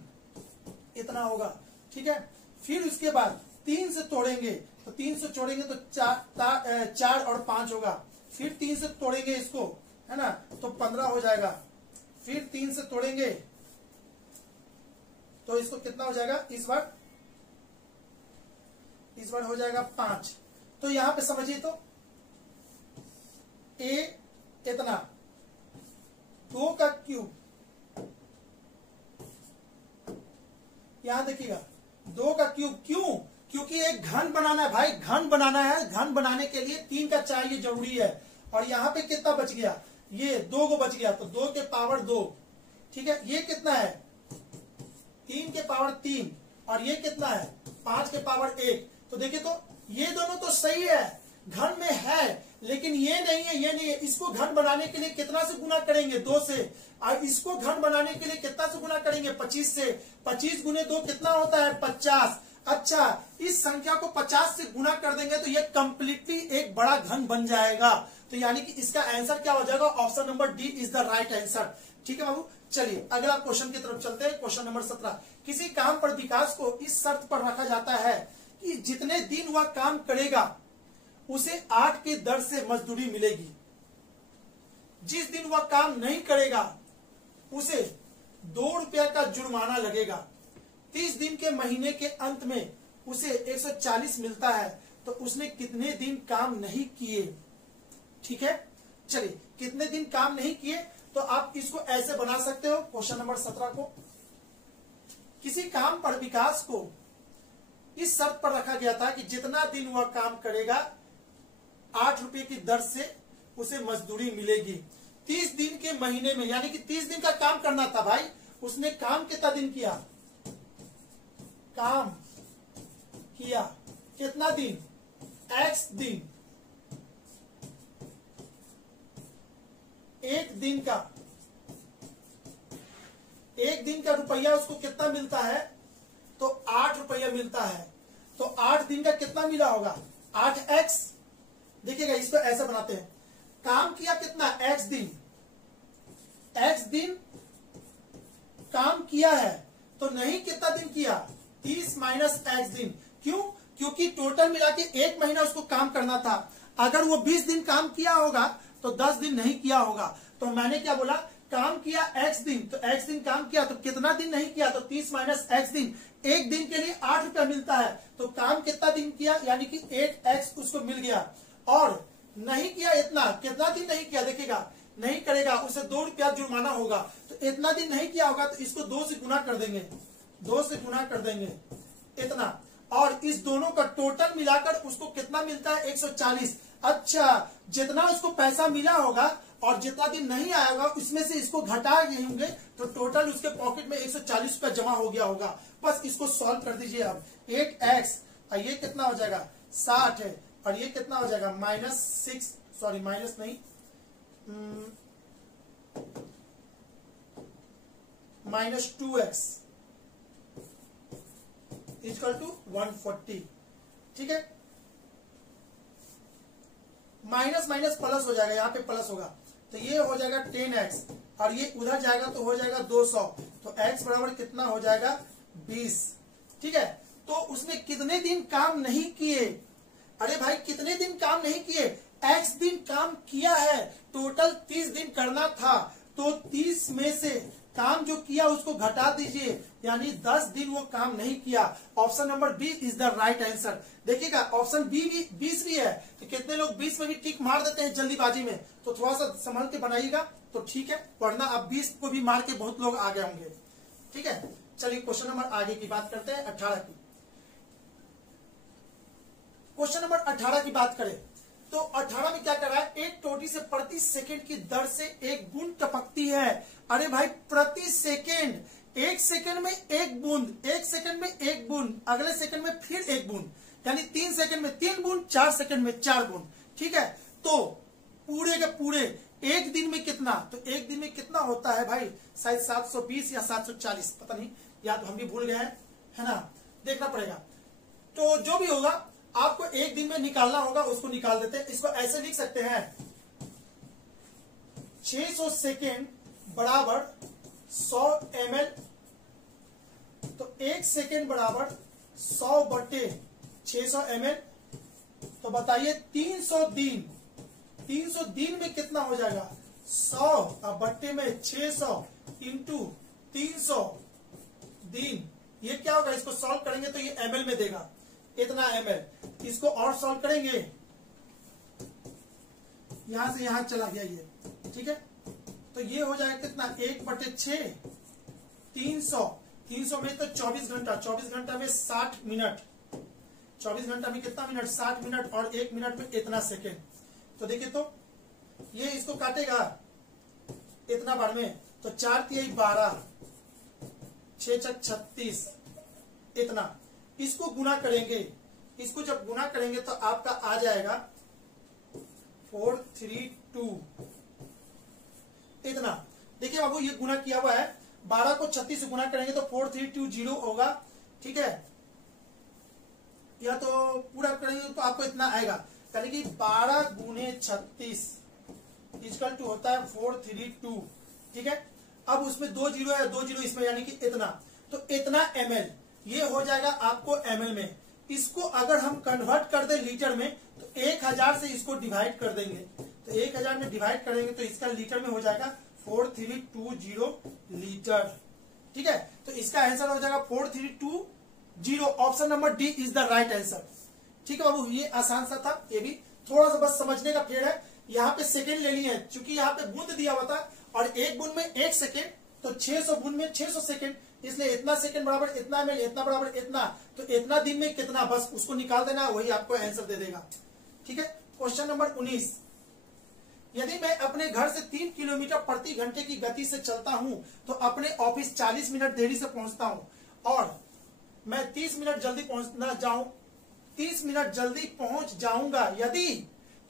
इतना होगा। ठीक है, फिर उसके बाद 3 से तोड़ेंगे तो 3 से जोड़ेंगे तो 4 और 5 होगा। फिर 3 से तोड़ेंगे इसको, है ना, तो 15 हो जाएगा। फिर 3 से तोड़ेंगे तो इसको कितना हो जाएगा, इस बार हो जाएगा 5। तो यहां पे समझिए तो a इतना, 2 का क्यूब, यहां देखिएगा 2 का क्यूब, क्यों, क्योंकि एक घन बनाना है भाई, घन बनाना है, घन बनाने के लिए 3 का चाहिए जरूरी है। और यहाँ पे कितना बच गया, ये 2 को बच गया, तो 2 के पावर 2। ठीक है, ये कितना है 3 के पावर 3, और ये कितना है 5 के पावर 1। तो देखिए तो ये दोनों तो सही है, घन में है, लेकिन ये नहीं है, ये नहीं है। इसको घन बनाने के लिए कितना से गुना करेंगे, 2 से, और इसको घन बनाने के लिए कितना से गुना करेंगे, 25 से। 25 गुने 2 कितना होता है 50। अच्छा, इस संख्या को 50 से गुना कर देंगे तो ये कंप्लीटली एक बड़ा घन बन जाएगा। तो यानी कि इसका आंसर क्या हो जाएगा, option number D is the right answer. ठीक है बाबू, चलिए अगला क्वेश्चन की तरफ चलते हैं। क्वेश्चन नंबर 17, किसी काम पर विकास को इस शर्त पर रखा जाता है कि जितने दिन वह काम करेगा उसे 8 की दर से मजदूरी मिलेगी। जिस दिन वह काम नहीं करेगा उसे 2 रुपया का जुर्माना लगेगा। 30 दिन के महीने के अंत में उसे 140 मिलता है, तो उसने कितने दिन काम नहीं किए। ठीक है, चलिए कितने दिन काम नहीं किए, तो आप इसको ऐसे बना सकते हो क्वेश्चन नंबर 17 को, किसी काम पर विकास को इस शर्त पर रखा गया था कि जितना दिन वह काम करेगा 8 रुपए की दर से उसे मजदूरी मिलेगी। 30 दिन के महीने में, यानी कि 30 दिन का काम करना था भाई। उसने काम कितना दिन किया, काम किया कितना दिन, x दिन। एक दिन का रुपया उसको कितना मिलता है, तो 8 रुपया मिलता है। तो 8 दिन का कितना मिला होगा, 8x। देखिएगा इसको ऐसा बनाते हैं, काम किया कितना, x दिन काम किया है, तो नहीं कितना दिन किया, 30 माइनस x दिन। क्यों, क्योंकि टोटल मिला के 1 महीना उसको काम करना था। अगर वो 20 दिन काम किया होगा तो 10 दिन नहीं किया होगा। तो मैंने क्या बोला, काम किया x दिन, तो x दिन काम किया, तो कितना दिन नहीं किया, तो 30 माइनस x दिन। एक दिन के लिए 8 रुपया मिलता है, तो काम कितना दिन किया, यानी कि 8x उसको मिल गया। और नहीं किया इतना, कितना दिन नहीं किया, देखिएगा नहीं करेगा उसे 2 रुपया जुर्माना होगा। तो इतना दिन नहीं किया होगा तो इसको 2 से गुना कर देंगे, 2 से गुना कर देंगे इतना, और इस दोनों का टोटल मिलाकर उसको कितना मिलता है, 140। अच्छा, जितना उसको पैसा मिला होगा और जितना दिन नहीं आया होगा उसमें से इसको घटा गए होंगे, तो टोटल उसके पॉकेट में 140 रुपया जमा हो गया होगा। बस इसको सॉल्व कर दीजिए। अब 8x और ये कितना हो जाएगा, 60 है, और ये कितना हो जाएगा, माइनस नहीं, -2x इक्वल टू 140। ठीक है, माइनस माइनस प्लस हो जाएगा, यहाँ पे प्लस होगा, तो ये हो जाएगा 10x, और ये उधर जाएगा तो हो जाएगा 200। तो x बराबर कितना हो जाएगा, 20। ठीक है, तो उसने कितने दिन काम नहीं किए, अरे भाई कितने दिन काम नहीं किए, x दिन काम किया है। टोटल 30 दिन करना था, तो 30 में से काम जो किया उसको घटा दीजिए, यानी 10 दिन वो काम नहीं किया। Option number B is the right answer. देखिएगा ऑप्शन बी भी 20 भी है, तो कितने लोग 20 में भी टिक मार देते हैं जल्दीबाजी में, तो थोड़ा सा संभल के बनाइएगा तो ठीक है, वरना अब 20 को भी मार के बहुत लोग आ गए होंगे। ठीक है, चलिए क्वेश्चन नंबर आगे की बात करते हैं, 18 की। क्वेश्चन नंबर 18 की बात करें तो 18 में क्या कर रहा है, एक टोटी से प्रति सेकंड की दर से एक बूंद टपकती है। अरे भाई प्रति सेकंड, एक सेकंड में एक बूंद, एक सेकंड में एक बूंद, अगले सेकंड में फिर एक बूंद, यानी 3 सेकंड में 3 बूंद, 4 सेकंड में 4 बूंद। ठीक है, तो पूरे के पूरे एक दिन में कितना, तो एक दिन में कितना होता है भाई, शायद 720 या 740, पता नहीं, या तो हम भी भूल गए हैं, है ना, देखना पड़ेगा। तो जो भी होगा आपको एक दिन में निकालना होगा, उसको निकाल देते हैं। इसको ऐसे लिख सकते हैं, 600 सेकेंड बराबर 100 ml, तो 1 सेकेंड बराबर 100 बटे 600 ml। तो बताइए 300 दिन, 300 दिन में कितना हो जाएगा, 100 बट्टे में 600 इंटू 300 दिन, ये क्या होगा, इसको सॉल्व करेंगे तो ये ml में देगा, इतना ml। इसको और सॉल्व करेंगे, यहां से यहां चला गया ये, ठीक है, तो ये हो जाएगा कितना, 1/6, 300 में तो 24 घंटा, 24 घंटा में 60 मिनट, 24 घंटा में कितना मिनट, 60 मिनट, और 1 मिनट में इतना सेकेंड। तो देखिए, तो ये इसको काटेगा इतना बार में, तो 4 तिहाई 12, 6 छक 36, इतना। इसको गुना करेंगे, इसको जब गुना करेंगे तो आपका आ जाएगा 432, इतना। देखिए बाबू ये गुना किया हुआ है, 12 को 36 से गुना करेंगे तो 4320 होगा। ठीक है, या तो पूरा करेंगे तो आपको इतना आएगा, यानी कि 12 गुने 36 इक्वल टू होता है 432। ठीक है, अब उसमें 2 जीरो है, 2 जीरो इसमें, यानी कि इतना, तो इतना ml, ये हो जाएगा आपको ml में। इसको अगर हम कन्वर्ट कर दे लीटर में तो 1000 से इसको डिवाइड कर देंगे, तो 1000 में डिवाइड करेंगे तो इसका लीटर में हो जाएगा 4320 लीटर। ठीक है, तो इसका आंसर हो जाएगा 4320। Option number D is the right answer. ठीक है बाबू, ये आसान सा था, ये भी थोड़ा सा बस समझने का फेर है। यहाँ पे सेकेंड ले लिए हैं, चूंकि यहाँ पे बूंद दिया हुआ था और एक बूंद में 1 सेकेंड, तो 600 बूंद में 600 सेकेंड, इसलिए इतना सेकेंड बराबर इतना ml, इतना बराबर इतना, तो इतना दिन में कितना, बस उसको निकाल देना, वही आपको आंसर दे देगा। ठीक है, क्वेश्चन नंबर 19, यदि मैं अपने घर से 3 किलोमीटर प्रति घंटे की गति से चलता हूं तो अपने ऑफिस 40 मिनट देरी से पहुंचता हूं और मैं 30 मिनट जल्दी पहुंच जाऊंगा। यदि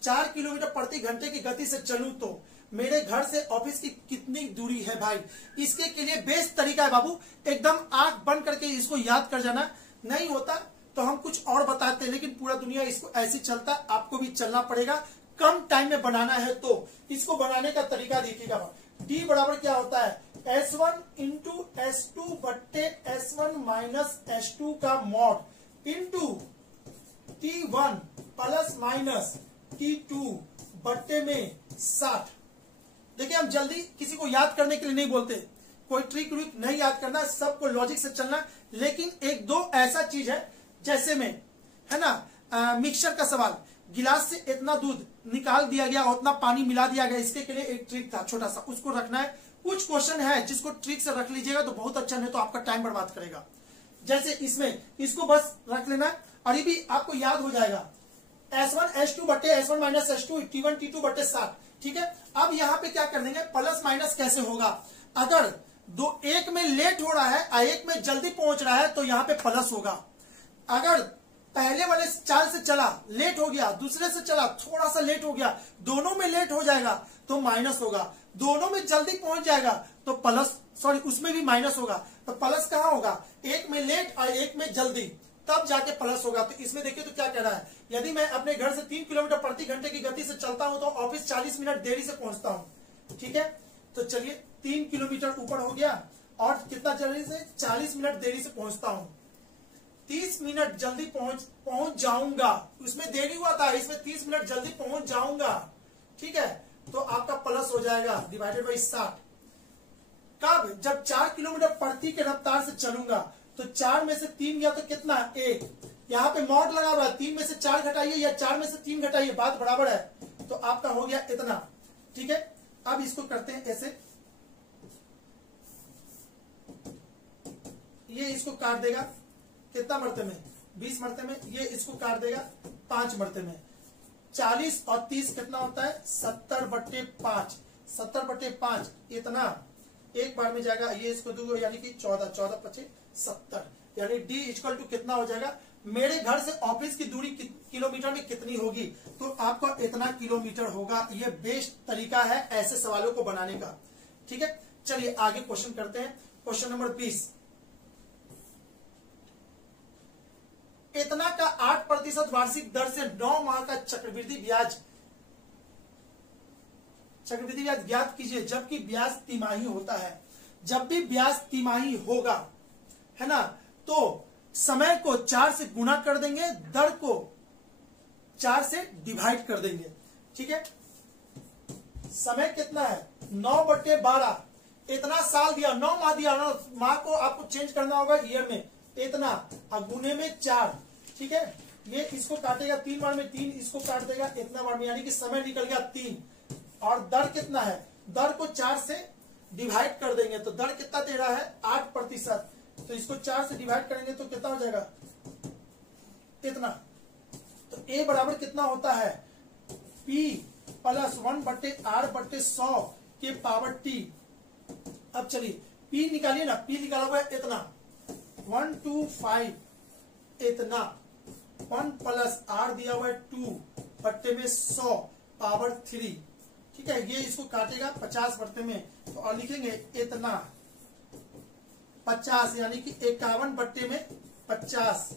4 किलोमीटर प्रति घंटे की गति से चलूं तो मेरे घर से ऑफिस की कितनी दूरी है भाई। इसके के लिए बेस्ट तरीका है बाबू, एकदम आंख बंद करके इसको याद कर जाना। नहीं होता तो हम कुछ और बताते हैं, लेकिन पूरा दुनिया इसको ऐसे चलता, आपको भी चलना पड़ेगा। कम टाइम में बनाना है तो इसको बनाने का तरीका देखिएगा। डी बराबर क्या होता है, S1 इंटू S2 बट्टे S1 माइनस S2 का mod into T1 plus minus T2 बट्टे में 60। देखिए, हम जल्दी किसी को याद करने के लिए नहीं बोलते, कोई ट्रिक व्रिक नहीं याद करना, सबको लॉजिक से चलना। लेकिन एक दो ऐसा चीज है, जैसे में है ना मिक्सचर का सवाल, गिलास से इतना दूध निकाल दिया गया और उतना पानी मिला दिया गया, इसके के लिए एक ट्रिक था छोटा सा, उसको रखना है। कुछ क्वेश्चन है जिसको ट्रिक से रख लीजिएगा तो बहुत अच्छा, नहीं तो आपका टाइम बर्बाद करेगा। जैसे इसमें इसको बस रख लेना है और ये भी आपको याद हो जाएगा, S1 S2 बट्टे S1 minus S2 T1 T2 बट्टे 60। ठीक है, अब यहाँ पे क्या कर देंगे, प्लस माइनस कैसे होगा, अगर एक में लेट हो रहा है और एक में जल्दी पहुंच रहा है तो यहाँ पे प्लस होगा। अगर पहले वाले चाल से चला लेट हो गया, दूसरे से चला थोड़ा सा लेट हो गया, दोनों में लेट हो जाएगा तो माइनस होगा, दोनों में जल्दी पहुंच जाएगा तो प्लस, सॉरी उसमें भी माइनस होगा, तो प्लस कहाँ होगा, एक में लेट और एक में जल्दी, तब जाके प्लस होगा। तो इसमें देखिए तो क्या कह रहा है, यदि मैं अपने घर से 3 किलोमीटर प्रति घंटे की गति से चलता हूं तो ऑफिस 40 मिनट देरी से पहुंचता हूं। ठीक है, तो चलिए 3 किलोमीटर ऊपर हो गया और कितना जल्दी से 40 मिनट देरी से पहुंचता हूं, 30 मिनट जल्दी पहुंच जाऊंगा, उसमें देरी हुआ था, इसमें 30 मिनट जल्दी पहुंच जाऊंगा। ठीक है, तो आपका प्लस हो जाएगा डिवाइडेड बाई 60। कब, जब 4 किलोमीटर प्रति के रफ्तार से चलूंगा, तो 4 में से 3 गया तो कितना, 1। यहाँ पे मॉड लगा हुआ है, 3 में से 4 घटाइए या 4 में से 3 घटाइए, बात बराबर है, तो आपका हो गया इतना। ठीक है, अब इसको करते हैं ऐसे, ये इसको काट देगा कितना मरते में, 20 मरते में, ये इसको काट देगा 5 मरते में। 40 और 30 कितना होता है, 70 बट्टे 5, 70 बट्टे 5 इतना एक बार में जाएगा, ये इसको दूंगा यानी कि 14, 14 पचे 70, यानी डी इक्वल टू कितना हो जाएगा, मेरे घर से ऑफिस की दूरी किलोमीटर में कितनी होगी, तो आपका इतना किलोमीटर होगा। ये बेस्ट तरीका है ऐसे सवालों को बनाने का। ठीक है, चलिए आगे क्वेश्चन करते हैं। क्वेश्चन नंबर 20, इतना का 8% वार्षिक दर से 9 माह का चक्रवृद्धि ब्याज ज्ञात कीजिए, जबकि ब्याज तिमाही होता है। जब भी ब्याज तिमाही होगा, है ना, तो समय को 4 से गुना कर देंगे, दर को 4 से डिवाइड कर देंगे। ठीक है, समय कितना है, 9/12, इतना साल दिया, 9 माह दिया, 9 माह को आपको चेंज करना होगा ईयर में, इतना और गुने में 4। ठीक है, ये इसको काटेगा 3 बार में, 3 इसको काट देगा इतना बार में, यानी कि समय निकल गया 3। और दर कितना है, दर को 4 से डिवाइड कर देंगे, तो दर कितना दे रहा है, 8%, तो इसको 4 से डिवाइड करेंगे तो कितना हो जाएगा, इतना। तो ए बराबर कितना होता है, P प्लस 1/R/100 के पावर T। अब चलिए P निकालिए ना, P निकाला हुआ है इतना, 125 इतना, 1 प्लस R दिया हुआ है 2/100 पावर 3। ठीक है, ये इसको काटेगा 50 बट्टे में, तो और लिखेंगे इतना 50, यानी कि 51 बट्टे में 50,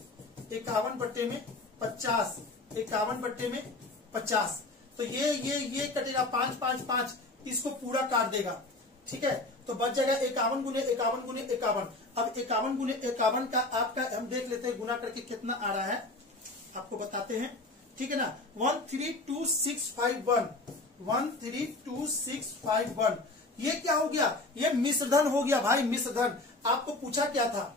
51 बट्टे में 50, 51 बट्टे में 50। तो ये कटेगा 5, 5, 5, इसको पूरा काट देगा। ठीक है, तो बच जाएगा 51 गुने 51 गुने 51। अब 51 गुने 51 का आपका हम देख लेते हैं गुना करके कितना आ रहा है, आपको बताते हैं, ठीक है ना। 132651, 132651, ये क्या हो गया, ये मिश्रधन हो गया भाई, मिश्रधन। आपको पूछा क्या था,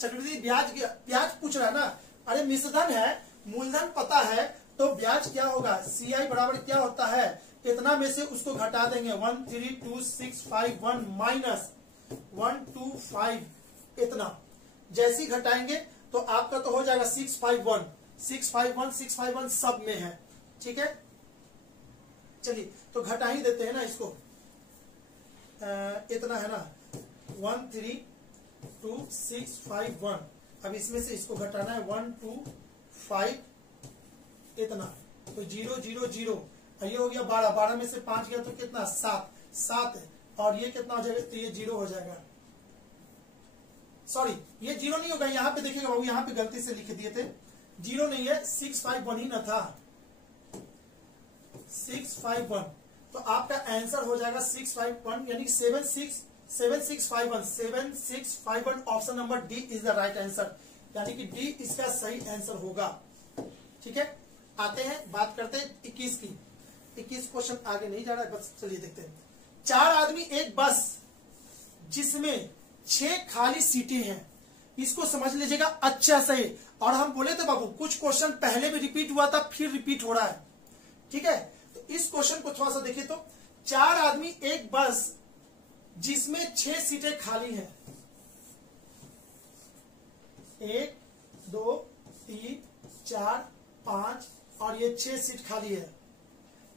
चक्रवृद्धि ब्याज पूछ रहा है ना, अरे मिश्रधन है, मूलधन पता है, तो ब्याज क्या होगा, CI बराबर क्या होता है, इतना में से उसको घटा देंगे, 132651 माइनस 125, इतना जैसी घटाएंगे तो आपका तो हो जाएगा 651, 651, 651 सब में है, ठीक है। चलिए तो घटा ही देते हैं ना इसको, इतना है ना 132,651। अब इसमें से इसको घटाना है 125, इतना, तो 0 0 0, ये हो गया 12, 12 में से 5 गया तो कितना 7, 7 है, और ये कितना हो जाएगा, तो ये 0 हो जाएगा। सॉरी ये 0 नहीं होगा, यहाँ पे देखिएगा बाबू, यहाँ पे गलती से लिख दिए थे, 0 नहीं है, 651 ही ना था, 651, तो आपका आंसर हो जाएगा 651, यानी 7651, 7651, option number D is the right answer, यानी कि डी इसका सही आंसर होगा, ठीक है। आते हैं, बात करते हैं 21 की। 21 क्वेश्चन आगे नहीं जा रहा है, बस चलिए देखते हैं। 4 आदमी एक बस जिसमें 6 खाली सीटें हैं, इसको समझ लीजिएगा अच्छा से। और हम बोले थे बाबू कुछ क्वेश्चन पहले भी रिपीट हुआ था, फिर रिपीट हो रहा है, ठीक है। तो इस क्वेश्चन को थोड़ा सा देखिए, तो 4 आदमी एक बस जिसमें 6 सीटें खाली हैं, 1 2 3 4 5 और ये 6 सीट खाली है,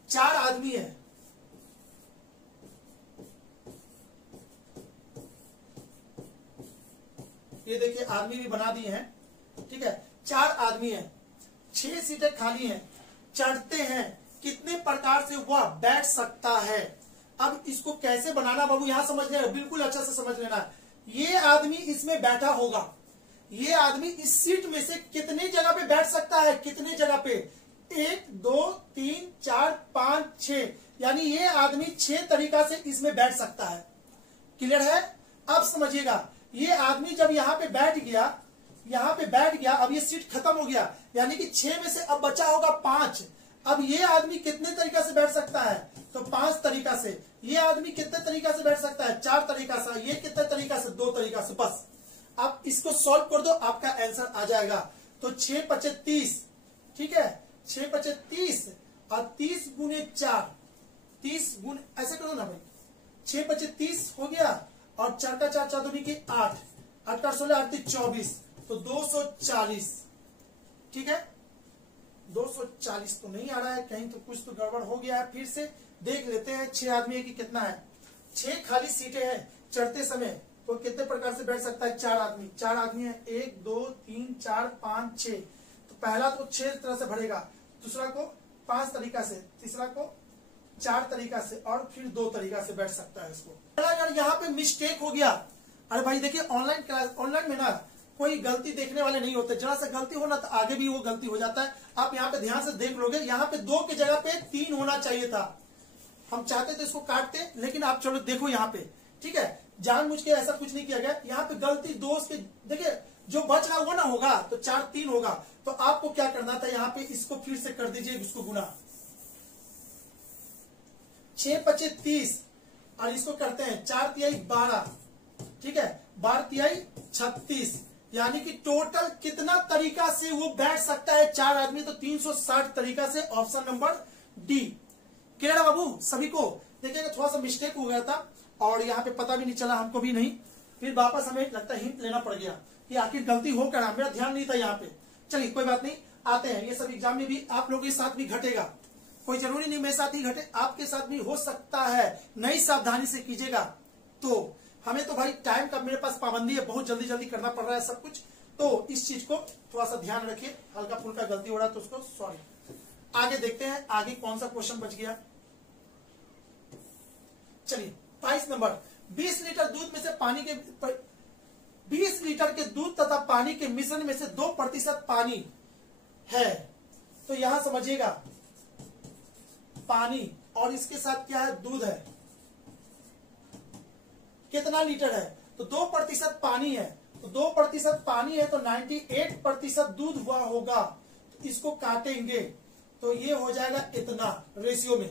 4 आदमी है, ये देखिए आदमी भी बना दिए हैं, ठीक है। 4 आदमी हैं, 6 सीटें खाली हैं, चढ़ते हैं, कितने प्रकार से वह बैठ सकता है। अब इसको कैसे बनाना बाबू, यहां समझ लेना, बिल्कुल अच्छा से समझ लेना। ये आदमी इसमें बैठा होगा, ये आदमी इस सीट में से कितने जगह पे बैठ सकता है, कितने जगह पे, 1 2 3 4 5 6, यानी ये आदमी 6 तरीका से इसमें बैठ सकता है। क्लियर है। अब समझिएगा, ये आदमी जब यहाँ पे बैठ गया, यहाँ पे बैठ गया, अब ये सीट खत्म हो गया, यानी कि 6 में से अब बचा होगा 5। अब ये आदमी कितने तरीका से बैठ सकता है, तो 5 तरीका से। ये आदमी कितने तरीका से बैठ सकता है, 4 तरीका से। ये कितने तरीका से, 2 तरीका से, बस। आप इसको सॉल्व कर दो, आपका आंसर आ जाएगा। तो 6 5 30, ठीक है, 6 5 30 और 30 गुने 4, 30 गुने, ऐसे करो ना भाई, 6 5 30 हो गया, और 4 का 4 4 दूनी की 8, 8 का 16 8 24, तो 240, ठीक है। 240 तो नहीं आ रहा है, कहीं तो कुछ तो गड़बड़ हो गया है, फिर से देख लेते हैं। 6 आदमी की कितना है, 6 खाली सीटें हैं, चढ़ते समय तो कितने प्रकार से बैठ सकता है, 4 आदमी, 4 आदमी है, 1 2 3 4 5 6। तो पहला तो 6 तरह से भरेगा, दूसरा को 5 तरीका से, तीसरा को 4 तरीका से, और फिर 2 तरीका से बैठ सकता है इसको। यार यहाँ पे मिस्टेक हो गया। अरे भाई देखिए, ऑनलाइन क्लास, ऑनलाइन में ना कोई गलती देखने वाले नहीं होते, जरा सा गलती हो ना तो आगे भी वो गलती हो जाता है। आप यहाँ पे ध्यान से देख लोगे, यहाँ पे 2 की जगह पे 3 होना चाहिए था। हम चाहते थे इसको काटते, लेकिन आप चलो देखो यहाँ पे, ठीक है, जानबूझ के ऐसा कुछ नहीं किया गया। यहाँ पे गलती 2 के, देखिए जो बच रहा वो ना होगा, तो 4 3 होगा। तो आपको क्या करना था, यहाँ पे इसको फिर से कर दीजिए, इसको गुना, 6 5 30, और इसको करते हैं 4 तिहाई 12, ठीक है, 12 तिहाई 36, यानी कि टोटल कितना तरीका से वो बैठ सकता है 4 आदमी, तो 360 तरीका से, ऑप्शन नंबर डी। क्लियर है बाबू सभी को। देखिएगा थोड़ा सा मिस्टेक हो गया था, और यहाँ पे पता भी नहीं चला, हमको भी नहीं, फिर वापस हमें लगता है हिंट लेना पड़ गया कि आखिर गलती हो क्या, मेरा ध्यान नहीं था यहाँ पे। चलिए कोई बात नहीं, आते हैं। ये सब एग्जाम में भी आप लोगों के साथ भी घटेगा, कोई जरूरी नहीं मेरे साथ ही घटे, आपके साथ भी हो सकता है। नई सावधानी से कीजिएगा। तो हमें तो भाई टाइम का मेरे पास पाबंदी है, बहुत जल्दी जल्दी करना पड़ रहा है सब कुछ, तो इस चीज को थोड़ा सा ध्यान रखिए। हल्का फुल्का गलती हो रहा है तो उसको सॉरी। आगे देखते हैं, आगे कौन सा क्वेश्चन बच गया। चलिए 22 नंबर, 20 लीटर दूध में से पानी के 20 लीटर के दूध तथा पानी के मिश्रण में से 2% पानी है। तो यहां समझिएगा, पानी और इसके साथ क्या है, दूध है। कितना लीटर है, तो 2% पानी है, तो 2% पानी है तो 98% दूध हुआ होगा। तो इसको काटेंगे तो ये हो जाएगा इतना रेशियो में।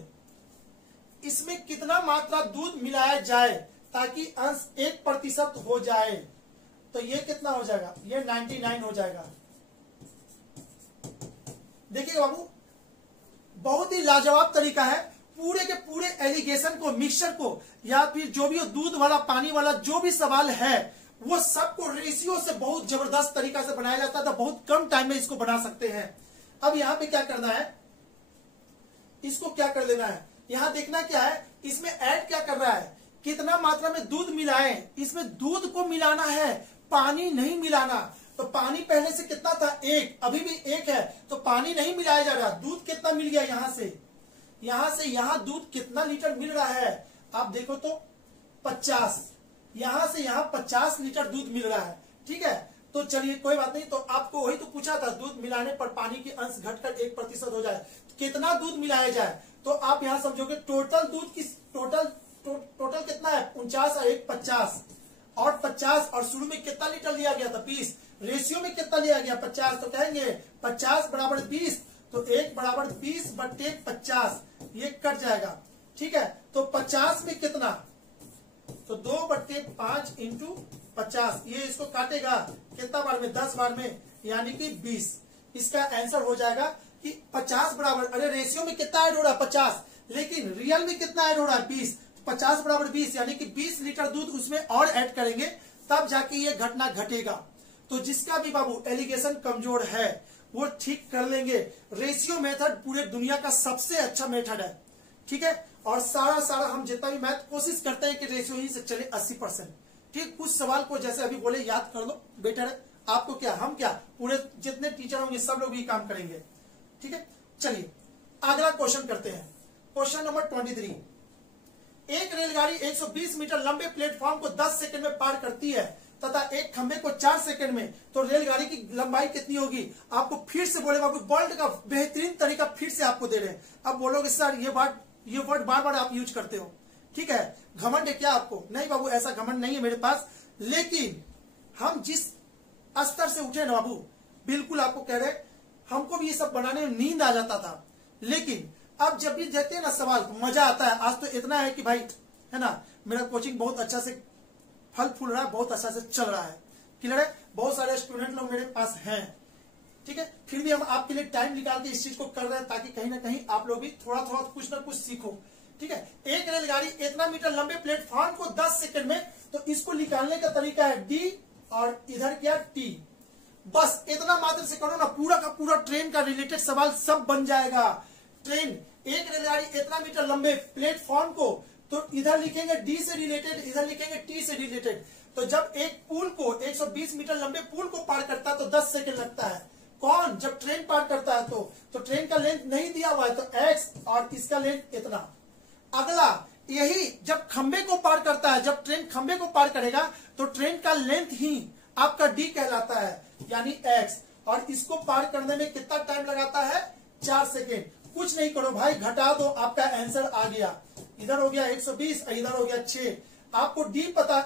इसमें कितना मात्रा दूध मिलाया जाए ताकि अंश 1% हो जाए, तो ये कितना हो जाएगा, ये 99 हो जाएगा। देखिए बाबू, बहुत ही लाजवाब तरीका है। पूरे के पूरे एलिगेशन को, मिक्सचर को, या फिर जो भी दूध वाला पानी वाला जो भी सवाल है वो सबको रेशियो से बहुत जबरदस्त तरीका से बनाया जाता है। तो बहुत कम टाइम में इसको बना सकते हैं। अब यहाँ पे क्या करना है, इसको क्या कर लेना है, यहाँ देखना क्या है, इसमें ऐड क्या कर रहा है, कितना मात्रा में दूध मिलाएं। इसमें दूध को मिलाना है, पानी नहीं मिलाना। तो पानी पहले से कितना था, 1, अभी भी 1 है, तो पानी नहीं मिलाया जा रहा। दूध कितना मिल गया, यहां से यहां दूध कितना लीटर मिल रहा है, आप देखो तो 50, यहां से यहां 50 लीटर दूध मिल रहा है। ठीक है, तो चलिए कोई बात नहीं। तो आपको वही तो पूछा था, दूध मिलाने पर पानी की अंश घटकर 1% हो जाए, कितना दूध मिलाया जाए। तो आप यहां समझोगे टोटल दूध की टोटल कितना है, 49 और 1 50, और 50, और शुरू में कितना लीटर लिया गया था, 20, रेशियो में कितना लिया गया, 50। तो कहेंगे 50 बराबर 20, तो 1 बराबर 20/50, ये कट जाएगा। ठीक है, तो 50 में कितना, तो 2/5 इंटू 50, ये इसको काटेगा कितना बार में, 10 बार में, यानी कि 20। इसका आंसर हो जाएगा कि 50 बराबर, अरे रेशियो में कितना ऐड हो रहा है 50, लेकिन रियल में कितना ऐड हो रहा है 20, 50 बराबर 20, यानी कि 20 लीटर दूध उसमें और ऐड करेंगे तब जाके ये घटना घटेगा। तो जिसका भी बाबू एलिगेशन कमजोर है वो ठीक कर लेंगे। रेशियो मेथड पूरे दुनिया का सबसे अच्छा मेथड है। ठीक है, और सारा हम जितना भी मैथ कोशिश करते हैं कि रेशियो ही से चले 80%। ठीक, कुछ सवाल को जैसे अभी बोले याद कर लो, बेटर है। आपको क्या, हम क्या, पूरे जितने टीचर होंगे सब लोग ये काम करेंगे। ठीक है, चलिए अगला क्वेश्चन करते हैं। Question number 23। एक रेलगाड़ी 120 मीटर लंबे प्लेटफॉर्म को 10 सेकंड में पार करती है तथा एक खंबे को 4 सेकंड में, तो रेलगाड़ी की लंबाई कितनी होगी। आपको फिर से बोले बाबू, वर्ल्ड का बेहतरीन तरीका फिर से आपको दे रहे हैं। अब बोलोगे सर ये वर्ड बार बार आप यूज करते हो। ठीक है, घमंड है क्या आपको, नहीं बाबू ऐसा घमंड नहीं है मेरे पास, लेकिन हम जिस स्तर से उठे ना बाबू, बिल्कुल आपको कह रहे, हमको भी ये सब बनाने में नींद आ जाता था, लेकिन अब जब भी देते हैं ना सवाल तो मजा आता है। आज तो इतना है कि भाई है ना, मेरा कोचिंग बहुत अच्छा से फल फूल रहा है, बहुत अच्छा से चल रहा है, क्लियर है, बहुत सारे स्टूडेंट लोग मेरे पास हैं। ठीक है, फिर भी हम आपके लिए टाइम निकाल के इस चीज को कर रहे हैं ताकि कहीं ना कहीं आप लोग भी थोड़ा थोड़ा कुछ ना कुछ सीखो। ठीक है, एक रेलगाड़ी इतना मीटर लंबे प्लेटफॉर्म को 10 सेकंड में, तो इसको निकालने का तरीका है डी और इधर क्या टी, बस इतना मात्र से करो ना, पूरा का पूरा ट्रेन का रिलेटेड सवाल सब बन जाएगा। ट्रेन, एक रेलगाड़ी इतना मीटर लंबे प्लेटफॉर्म को, तो इधर लिखेंगे डी से रिलेटेड, इधर लिखेंगे टी से रिलेटेड। तो जब एक पुल को 120 मीटर लंबे पुल को पार करता है तो 10 सेकंड लगता है। कौन, जब ट्रेन पार करता है तो ट्रेन का लेंथ नहीं दिया हुआ है, तो एक्स और इसका लेंथ इतना। अगला यही जब खंबे को पार करता है, जब ट्रेन खंबे को पार करेगा तो ट्रेन का लेंथ ही आपका डी कहलाता है, यानी एक्स, और इसको पार करने में कितना टाइम लगाता है, 4 सेकेंड। कुछ नहीं करो भाई, घटा दो, आपका आंसर आ गया। इधर हो गया 120 और इधर हो गया 6। आपको डी पता,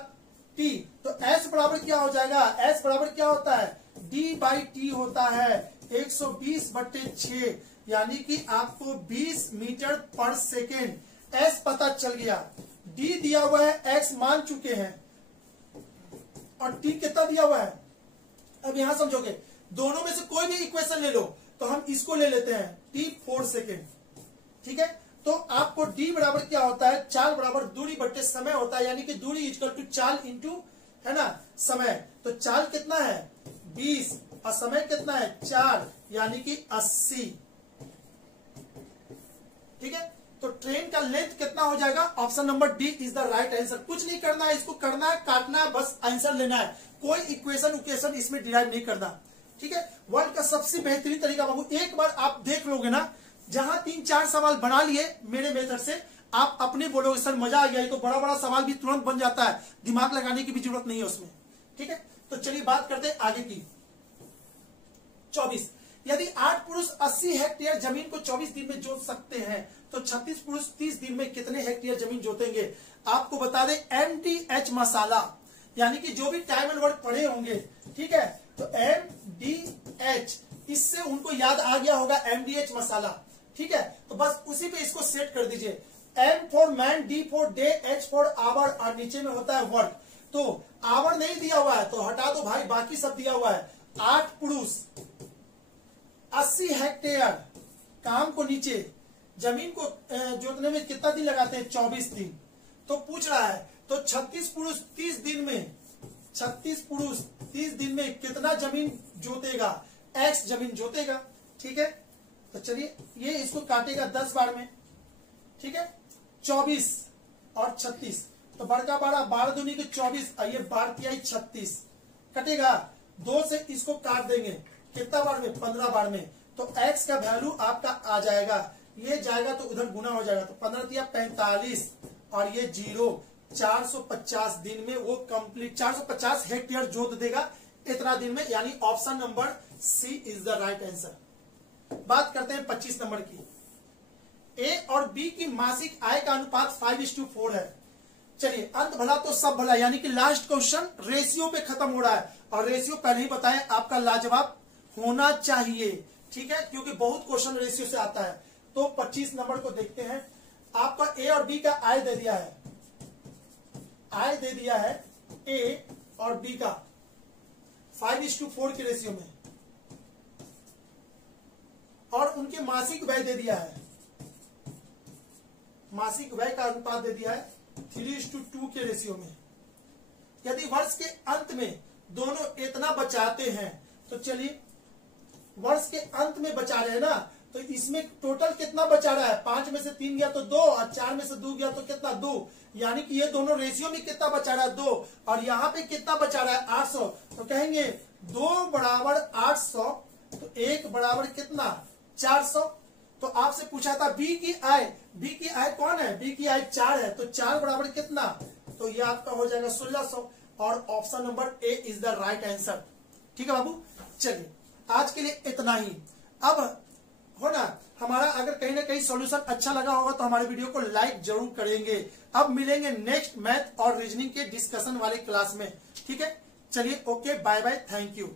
टी, तो एस बराबर क्या हो जाएगा, एस बराबर क्या होता है, डी बाई टी होता है 120/6, यानी कि आपको 20 मीटर पर सेकेंड। एस पता चल गया, डी दिया हुआ है, एक्स मान चुके हैं, और टी कितना दिया हुआ है। अब यहां समझोगे, दोनों में से कोई भी इक्वेशन ले लो, तो हम इसको ले लेते हैं टी 4 सेकेंड। ठीक है, तो आपको डी बराबर क्या होता है, चाल बराबर दूरी बट्टे समय होता है, यानी कि दूरी इक्वल टू चाल इंटू, है ना, समय। तो चाल कितना है 20 और समय कितना है 4, यानी कि 80। ठीक है, तो ट्रेन का लेंथ कितना हो जाएगा, option number D is the right answer. कुछ नहीं करना है, इसको करना है, काटना है, बस आंसर लेना है, कोई इक्वेशन इसमें डिराइव नहीं करना। ठीक है, वर्ल्ड का सबसे बेहतरीन तरीका बाबू, एक बार आप देख लोगे ना, जहां 3-4 सवाल बना लिए मेरे मेथड से, आप अपने बोलोगे सर मजा आ गया, ये तो बड़ा बड़ा सवाल भी तुरंत बन जाता है, दिमाग लगाने की भी जरूरत नहीं है उसमें। ठीक है, तो चलिए बात करते हैं आगे की। 24, यदि 8 पुरुष 80 हेक्टेयर जमीन को 24 दिन में जोत सकते हैं, तो 36 पुरुष 30 दिन में कितने हेक्टेयर जमीन जोतेंगे। आपको बता दें MDH मसाला, यानी कि जो भी टाइम एंड वर्क पढ़े होंगे, ठीक है, तो MDH, इससे उनको याद आ गया होगा MDH मसाला, ठीक है। तो बस उसी पे इसको सेट कर दीजिए। M for man, D for day, H for hour, और नीचे में होता है वर्क। तो आवर नहीं दिया हुआ है तो हटा दो भाई, बाकी सब दिया हुआ है। 8 पुरुष 80 हेक्टेयर काम को नीचे, जमीन को जोतने में कितना दिन लगाते हैं? 24 दिन। तो पूछ रहा है तो 36 पुरुष 30 दिन में, 36 पुरुष 30 दिन में कितना जमीन जोतेगा? X जमीन जोतेगा, ठीक है। तो चलिए ये इसको काटेगा 10 बार में, ठीक है। 24 और 36, तो बड़का 12, 12 दूनी के 24, ये 12 तिहाई 36 कटेगा। 2 से इसको काट देंगे, कितना बार में? 15 बार में। तो x का वैल्यू आपका आ जाएगा, ये जाएगा तो उधर गुना हो जाएगा, तो 15 तिया 45 और ये 0, 450 दिन में वो कंप्लीट 450 हेक्टेयर जोत देगा इतना दिन में, यानी option number C is the right answer. बात करते हैं 25 नंबर की। ए और बी की मासिक आय का अनुपात 5:4 है। चलिए अंत भला तो सब भला, यानी कि लास्ट क्वेश्चन रेशियो पे खत्म हो रहा है, और रेशियो पहले ही बताएं आपका लाजवाब होना चाहिए, ठीक है, क्योंकि बहुत क्वेश्चन रेशियो से आता है। तो 25 नंबर को देखते हैं। आपका ए और बी का आय दे दिया है, आय दे दिया है ए और बी का 5:4 के रेशियो में, और उनके मासिक व्यय दे दिया है, मासिक व्यय का अनुपात दे दिया है 3:2 के रेशियो में। यदि वर्ष के अंत में दोनों इतना बचाते हैं, तो चलिए वर्ष के अंत में बचा रहे हैं ना, तो इसमें टोटल कितना बचा रहा है? 5 में से 3 गया तो 2, और 4 में से 2 गया तो कितना? 2, यानी कि ये दोनों रेशियो में कितना बचा रहा है? 2, और यहाँ पे कितना बचा रहा है? 800। तो कहेंगे 2 बराबर 800, तो 1 बराबर कितना? 400। तो आपसे पूछा था बी की आय, बी की आय कौन है? बी की आय 4 है, तो 4 बराबर कितना? तो ये आपका हो जाएगा 1600, और option number A is the right answer, ठीक है बाबू। चलिए आज के लिए इतना ही। अब हो ना, हमारा अगर कहीं ना कहीं सॉल्यूशन अच्छा लगा होगा तो हमारे वीडियो को लाइक जरूर करेंगे। अब मिलेंगे नेक्स्ट मैथ और रीजनिंग के डिस्कशन वाले क्लास में, ठीक है। चलिए okay, bye bye, thank you.